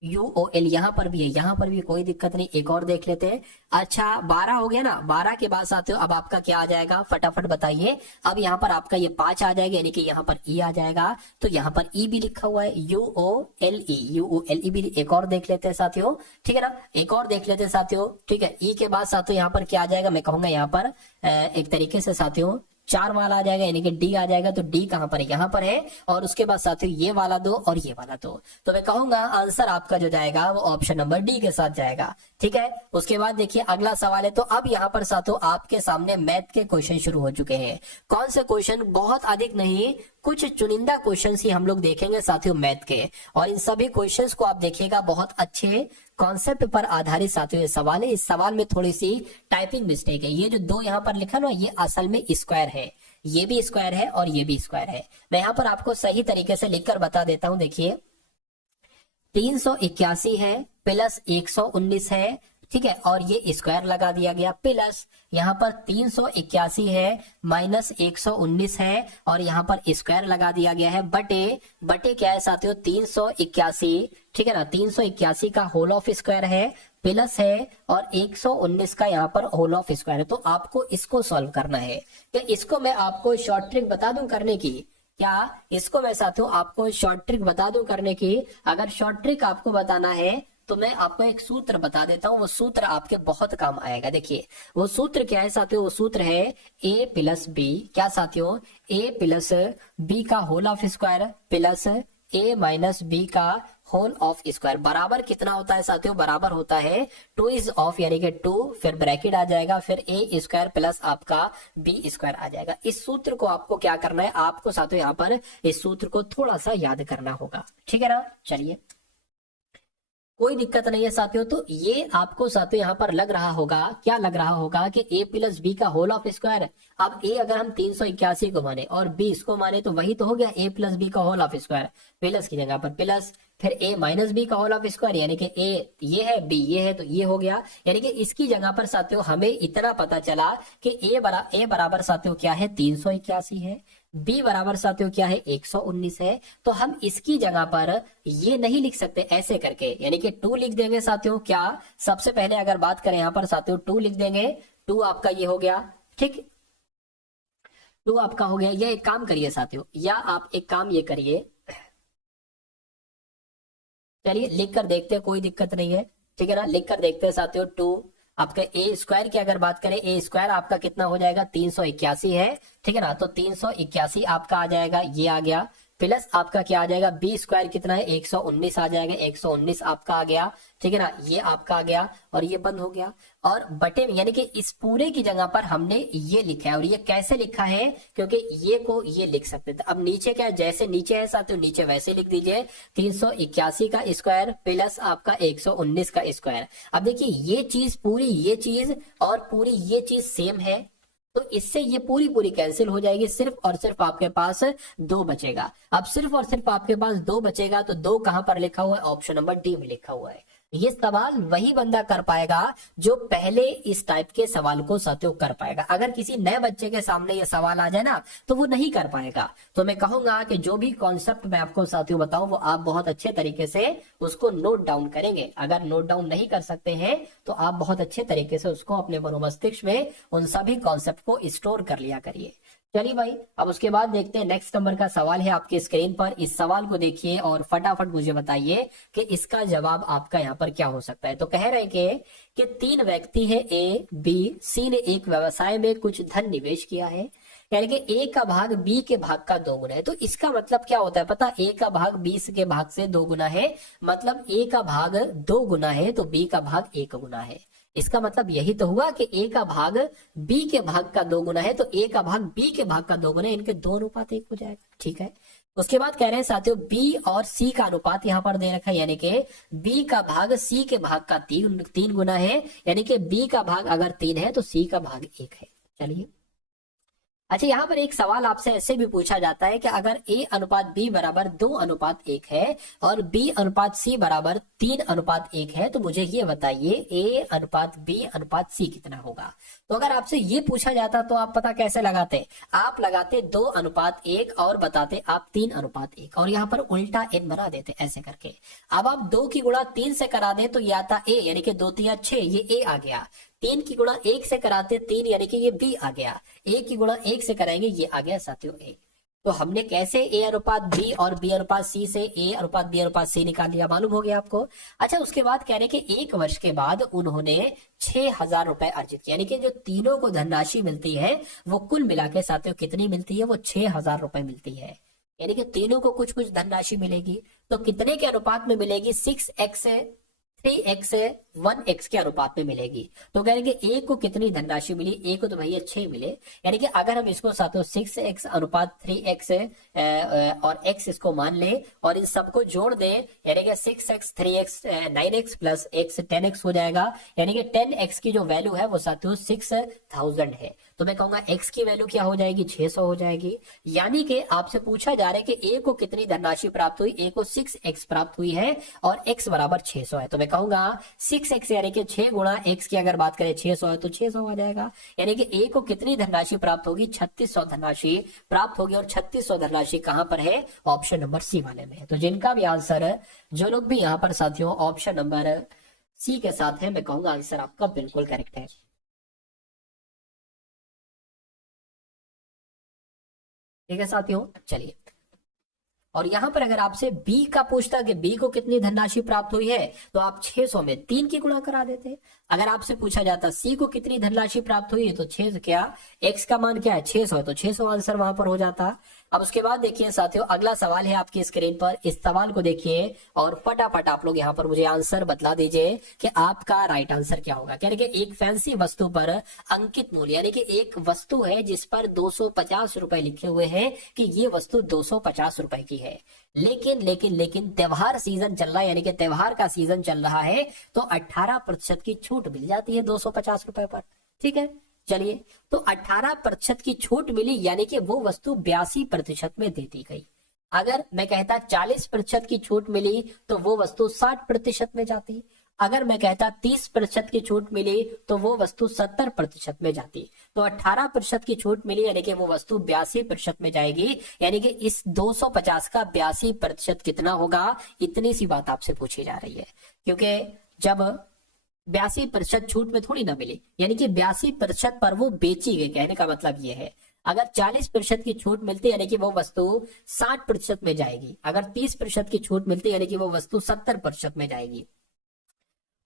UOL यहाँ पर भी है, यहाँ पर भी कोई दिक्कत नहीं। एक और देख लेते हैं। अच्छा 12 हो गया ना, 12 के बाद साथियों अब आपका क्या आ जाएगा, फटाफट बताइए। अब यहाँ पर आपका ये 5 आ जाएगा, यानी कि यहाँ पर E आ जाएगा। तो यहाँ पर E भी लिखा हुआ है, UOLE भी। एक और देख लेते हैं साथियों, ठीक है ना, एक और देख लेते हैं साथियों। ठीक है, E के बाद साथियों यहाँ पर क्या आ जाएगा, मैं कहूंगा यहाँ पर एक तरीके से साथियों 4 वाला आ जाएगा, यानी कि D आ जाएगा। तो D कहां पर है, यहाँ पर है। और उसके बाद साथियों ये वाला 2 और ये वाला 2। तो मैं कहूंगा आंसर आपका जो जाएगा वो ऑप्शन नंबर D के साथ जाएगा। ठीक है, उसके बाद देखिए अगला सवाल है। तो अब यहाँ पर साथियों आपके सामने मैथ के क्वेश्चन शुरू हो चुके हैं। कौन से क्वेश्चन, बहुत अधिक नहीं, कुछ चुनिंदा क्वेश्चन ही हम लोग देखेंगे साथियों मैथ के। और इन सभी क्वेश्चंस को आप देखिएगा, बहुत अच्छे कॉन्सेप्ट पर आधारित साथियों ये सवाल है। इस सवाल में थोड़ी सी टाइपिंग मिस्टेक है। ये जो 2 यहाँ पर लिखा ना, ये असल में स्क्वायर है, ये भी स्क्वायर है और ये भी स्क्वायर है। मैं यहाँ पर आपको सही तरीके से लिखकर बता देता हूं। देखिए 381 है प्लस 119 है, ठीक है, और ये स्क्वायर लगा दिया गया, प्लस यहाँ पर 381 है माइनस 119 है और यहाँ पर स्क्वायर लगा दिया गया है, बटे क्या है साथियों 381, ठीक है ना, 381 का होल ऑफ स्क्वायर है, प्लस है और 119 का यहाँ पर होल ऑफ स्क्वायर है। तो आपको इसको सॉल्व करना है। तो इसको मैं आपको शॉर्ट ट्रिक बता दूं करने की, क्या इसको मैं साथियों आपको शॉर्ट ट्रिक बता दूं करने की। अगर शॉर्ट ट्रिक आपको बताना है तो मैं आपको एक सूत्र बता देता हूं, वो सूत्र आपके बहुत काम आएगा। देखिए वो सूत्र क्या है साथियों, वो सूत्र है A प्लस बी, क्या साथियों, A प्लस बी का whole of square plus A minus B का होल ऑफ स्क्वायर बराबर कितना होता है साथियों, बराबर होता है 2 इज ऑफ, यानी कि 2 फिर ब्रैकेट आ जाएगा, फिर A स्क्वायर प्लस आपका B स्क्वायर आ जाएगा। इस सूत्र को आपको क्या करना है, आपको साथियों यहाँ पर इस सूत्र को थोड़ा सा याद करना होगा। ठीक है ना, चलिए कोई दिक्कत नहीं है साथियों। तो ये आपको साथियों यहाँ पर लग रहा होगा, क्या लग रहा होगा कि a प्लस बी का होल ऑफ स्क्वायर। अब a अगर हम 381 को माने और b इसको माने तो वही तो हो गया a प्लस बी का होल ऑफ स्क्वायर। प्लस की जगह पर प्लस, फिर a माइनस बी का होल ऑफ स्क्वायर, यानी कि a ये है b ये है तो ये हो गया। यानी कि इसकी जगह पर साथियों हमें इतना पता चला कि a बराबर साथियों क्या है 381 है, b बराबर साथियों क्या है 119 है। तो हम इसकी जगह पर ये नहीं लिख सकते ऐसे करके, यानी कि 2 लिख देंगे साथियों। क्या सबसे पहले अगर बात करें यहां पर साथियों 2 लिख देंगे, 2 आपका ये हो गया, ठीक, 2 आपका हो गया। ये एक काम करिए साथियों, या आप एक काम ये करिए, चलिए लिख कर देखते हैं, कोई दिक्कत नहीं है, ठीक है ना। लिख कर देखते हैं साथियों, 2 आपका ए स्क्वायर की अगर बात करें, ए स्क्वायर आपका कितना हो जाएगा 381 है, ठीक है ना। तो 381 आपका आ जाएगा, ये आ गया, प्लस आपका क्या आ जाएगा बी स्क्वायर कितना है 119 आ जाएगा, 119 आपका आ गया, ठीक है ना। ये आपका आ गया और ये बंद हो गया। और बटे में यानी कि इस पूरे की जगह पर हमने ये लिखा है। और ये कैसे लिखा है, क्योंकि ये को ये लिख सकते थे। अब नीचे क्या है, जैसे नीचे है साथियों नीचे वैसे लिख दीजिए, 381 का स्क्वायर प्लस आपका 119 का स्क्वायर। अब देखिए ये चीज पूरी, ये चीज और पूरी ये चीज सेम है, तो इससे ये पूरी पूरी कैंसिल हो जाएगी, सिर्फ और सिर्फ आपके पास 2 बचेगा। अब सिर्फ और सिर्फ आपके पास 2 बचेगा, तो 2 कहां पर लिखा हुआ है, ऑप्शन नंबर डी में लिखा हुआ है। ये सवाल वही बंदा कर पाएगा जो पहले इस टाइप के सवाल को साथियों कर पाएगा। अगर किसी नए बच्चे के सामने ये सवाल आ जाए ना तो वो नहीं कर पाएगा। तो मैं कहूंगा कि जो भी कॉन्सेप्ट मैं आपको साथियों बताऊं वो आप बहुत अच्छे तरीके से उसको नोट डाउन करेंगे। अगर नोट डाउन नहीं कर सकते हैं तो आप बहुत अच्छे तरीके से उसको अपने मनोमस्तिष्क में उन सभी कॉन्सेप्ट को स्टोर कर लिया करिए। चलिए भाई, अब उसके बाद देखते हैं नेक्स्ट नंबर का सवाल है आपके स्क्रीन पर। इस सवाल को देखिए और फटाफट मुझे बताइए कि इसका जवाब आपका यहाँ पर क्या हो सकता है। तो कह रहे हैं कि 3 व्यक्ति है ए बी सी ने एक व्यवसाय में कुछ धन निवेश किया है, यानी कि ए का भाग बी के भाग का 2 गुना है। तो इसका मतलब क्या होता है पता, ए का भाग 20 के भाग से 2 गुना है, मतलब ए का भाग 2 गुना है तो बी का भाग 1 गुना है। इसका मतलब यही तो हुआ कि ए का भाग बी के भाग का 2 गुना है तो ए का भाग बी के भाग का 2 गुना है, इनके 2 अनुपात 1 हो जाएगा, ठीक है। उसके बाद कह रहे हैं साथियों बी और सी का अनुपात यहां पर दे रखा है, यानी कि बी का भाग सी के भाग का 3 गुना है, यानी कि बी का भाग अगर 3 है तो सी का भाग 1 है। चलिए अच्छा, यहाँ पर एक सवाल आपसे ऐसे भी पूछा जाता है कि अगर a अनुपात b बराबर 2 अनुपात 1 है और b अनुपात c बराबर 3 अनुपात 1 है, तो मुझे ये बताइए a अनुपात b अनुपात c कितना होगा। तो अगर आपसे ये पूछा जाता तो आप पता कैसे लगाते, आप लगाते 2 अनुपात 1 और बताते आप 3 अनुपात 1 और यहाँ पर उल्टा n बना देते ऐसे करके। अब आप 2 की गुणा 3 से करा दें तो ये आता a, यानी कि 2 3 6, ये a आ गया। 3 की गुणा 1 से कराते 3, यानी कि ये b आ गया। a की गुणा 1 से कराएंगे ये आ गया साथियों a। तो हमने कैसे a अनुपात b और b अनुपात c से a अनुपात b अनुपात c निकाल लिया, मालूम हो गया आपको। अच्छा, उसके बाद कह रहे कि 1 वर्ष के बाद उन्होंने 6000 रुपए अर्जित किया, यानी कि जो तीनों को धनराशि मिलती है वो कुल मिला के साथियों कितनी मिलती है, वो 6000 रुपए मिलती है। यानी कि तीनों को कुछ कुछ धनराशि मिलेगी, तो कितने के अनुपात में मिलेगी, 6x 3x 1x के अनुपात में मिलेगी। तो कह रहे कि ए को कितनी धनराशि मिली, ए को तो भैया 6 मिले, यानी कि अगर हम इसको साथों 6x अनुपात 3x और x इसको मान ले और इन सबको जोड़ दें, यानी कि 6x 3x 9x plus x 10x हो जाएगा, यानी कि 10x की जो वैल्यू है वो साथियों 6000 है। तो मैं कहूंगा x की वैल्यू क्या हो जाएगी, 600 हो जाएगी। यानी कि आपसे पूछा जा रहा है कि a को कितनी धनराशि प्राप्त हुई, a को 6x प्राप्त हुई है और x बराबर 600 है। तो मैं कहूंगा 6x यानी कि 6 गुणा x की अगर बात करें 600 है तो 600 आ जाएगा। यानी कि a को कितनी धनराशि प्राप्त होगी, 3600 धनराशि प्राप्त होगी। और 3600 धनराशि कहां पर है, ऑप्शन नंबर सी वाले में है। तो जिनका भी आंसर, जो लोग भी यहां पर साथियों ऑप्शन नंबर सी के साथ है, मैं कहूंगा आंसर आपका बिल्कुल करेक्ट है। ठीक है साथियों, चलिए। और यहां पर अगर आपसे बी का पूछता कि बी को कितनी धनराशि प्राप्त हुई है तो आप 600 में 3 की गुणा करा देते। अगर आपसे पूछा जाता सी को कितनी धनराशि प्राप्त हुई, तो 6 क्या, एक्स का मान क्या है 600, तो 600 आंसर वहां पर हो जाता। अब उसके बाद देखिए साथियों, अगला सवाल है आपकी स्क्रीन पर, इस सवाल को देखिए और फटाफट आप लोग यहाँ पर मुझे आंसर बतला दीजिए कि आपका राइट आंसर क्या होगा। यानी कि एक फैंसी वस्तु पर अंकित मूल्य, यानी कि एक वस्तु है जिस पर 250 रुपए लिखे हुए हैं कि ये वस्तु 250 रुपए की है, लेकिन लेकिन लेकिन त्योहार सीजन चल रहा है, यानी कि त्योहार का सीजन चल रहा है, तो 18% की छूट मिल जाती है 250 रुपए पर। ठीक है, चलिए, तो 18% की छूट मिली, यानी कि वो वस्तु 82% में दे दी गई। अगर मैं कहता 40% की छूट मिली तो वो वस्तु 60% में जाती। अगर मैं कहता 30% की छूट मिली तो वो वस्तु 70% में जाती। तो 18% की छूट मिली, यानी कि वो वस्तु 82% में जाएगी। यानी कि इस 250 का 82% कितना होगा, इतनी सी बात आपसे पूछी जा रही है। क्योंकि जब 82% छूट में थोड़ी ना मिली, यानी कि 82% पर वो बेची गई, कहने का मतलब ये है। अगर 40% की छूट मिलती यानी कि वो वस्तु 60% में जाएगी। अगर 30% की छूट मिलती यानी कि वो वस्तु 70% में जाएगी।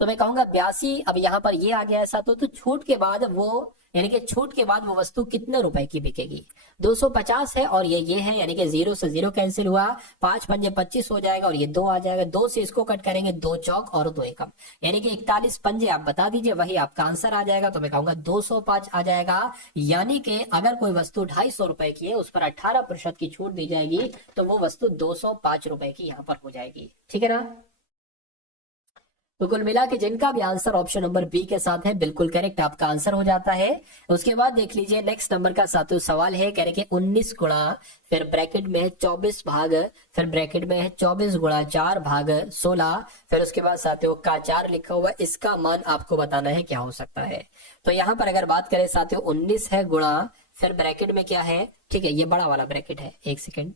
तो मैं कहूंगा 82, अब यहाँ पर ये आ गया ऐसा, तो छूट के बाद वो, यानी कि छूट के बाद वो वस्तु कितने रुपए की बिकेगी, 250 है और ये है, यानी कि 0 से 0 कैंसिल हुआ, 5 पंजे 25 हो जाएगा और ये 2 आ जाएगा, 2 से इसको कट करेंगे, 2 चौक और 2 एकम, यानी कि 41 पंजे आप बता दीजिए, वही आपका आंसर आ जाएगा। तो मैं कहूंगा 205 आ जाएगा। यानी कि अगर कोई वस्तु 250 रुपए की है, उस पर 18% की छूट दी जाएगी, तो वो वस्तु 205 रुपए की यहाँ पर हो जाएगी। ठीक है ना। तो कुल मिला के जिनका भी आंसर ऑप्शन नंबर बी के साथ है, बिल्कुल करेक्ट आपका आंसर हो जाता है। उसके बाद देख लीजिए नेक्स्ट नंबर का साथियों सवाल है, कह रहे कि 19 गुणा, फिर ब्रैकेट में है 24 भाग, फिर ब्रैकेट में है 24 गुणा 4 भाग 16, फिर उसके बाद साथियों का 4 लिखा हुआ, इसका मान आपको बताना है क्या हो सकता है। तो यहाँ पर अगर बात करें साथियों, 19 है गुणा, फिर ब्रैकेट में क्या है, ठीक है, ये बड़ा वाला ब्रैकेट है, एक सेकेंड।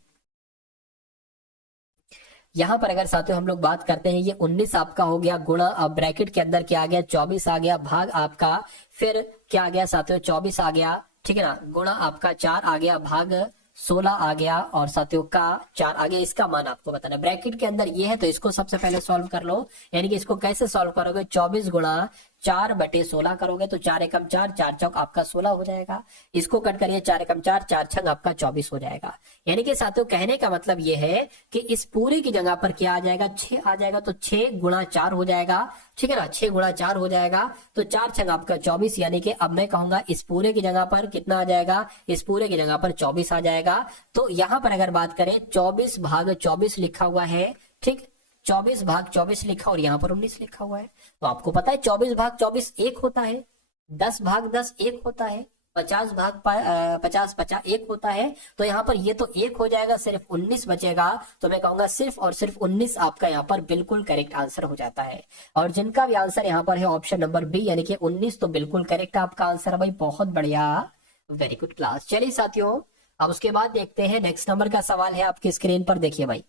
यहां पर अगर साथियों हम लोग बात करते हैं, ये 19 आपका हो गया गुणा, अब ब्रैकेट के अंदर क्या आ गया, 24 आ गया, भाग आपका फिर क्या आ गया साथियों, 24 आ गया, ठीक है ना, गुणा आपका 4 आ गया, भाग 16 आ गया, और साथियों का 4 आ गया। इसका मान आपको बताना, ब्रैकेट के अंदर ये है तो इसको सबसे पहले सॉल्व कर लो। यानी कि इसको कैसे सॉल्व करोगे, 24 गुणा 4/16 करोगे तो 4 एकम 4, 4 चौक आपका 16 हो जाएगा। इसको कट करिए, 4 एकम 4, 4 छंग आपका 24 हो जाएगा। यानी कि साथियों कहने का मतलब ये है कि इस पूरे की जगह पर क्या आ जाएगा, 6 आ जाएगा, तो 6 गुणा 4 हो जाएगा। ठीक है ना, 6 गुणा 4 हो जाएगा, तो 4 छंग आपका 24। यानी कि अब मैं कहूंगा इस पूरे की जगह पर कितना आ जाएगा, इस पूरे की जगह पर 24 आ जाएगा। तो यहां पर अगर बात करें 24 भाग 24 लिखा हुआ है, ठीक, 24 भाग 24 लिखा और यहाँ पर 19 लिखा हुआ है। तो आपको पता है 24 भाग 24 1 होता है, 10 भाग 10 1 होता है, 50 भाग 50 50 1 होता है। तो यहाँ पर ये तो 1 हो जाएगा, सिर्फ 19 बचेगा। तो मैं कहूंगा सिर्फ और सिर्फ 19 आपका यहाँ पर बिल्कुल करेक्ट आंसर हो जाता है। और जिनका भी आंसर यहाँ पर है ऑप्शन नंबर बी यानी कि 19, तो बिल्कुल करेक्ट आपका आंसर है भाई, बहुत बढ़िया, वेरी गुड क्लास। चलिए साथियों, अब उसके बाद देखते हैं नेक्स्ट नंबर का सवाल है आपकी स्क्रीन पर, देखिए भाई।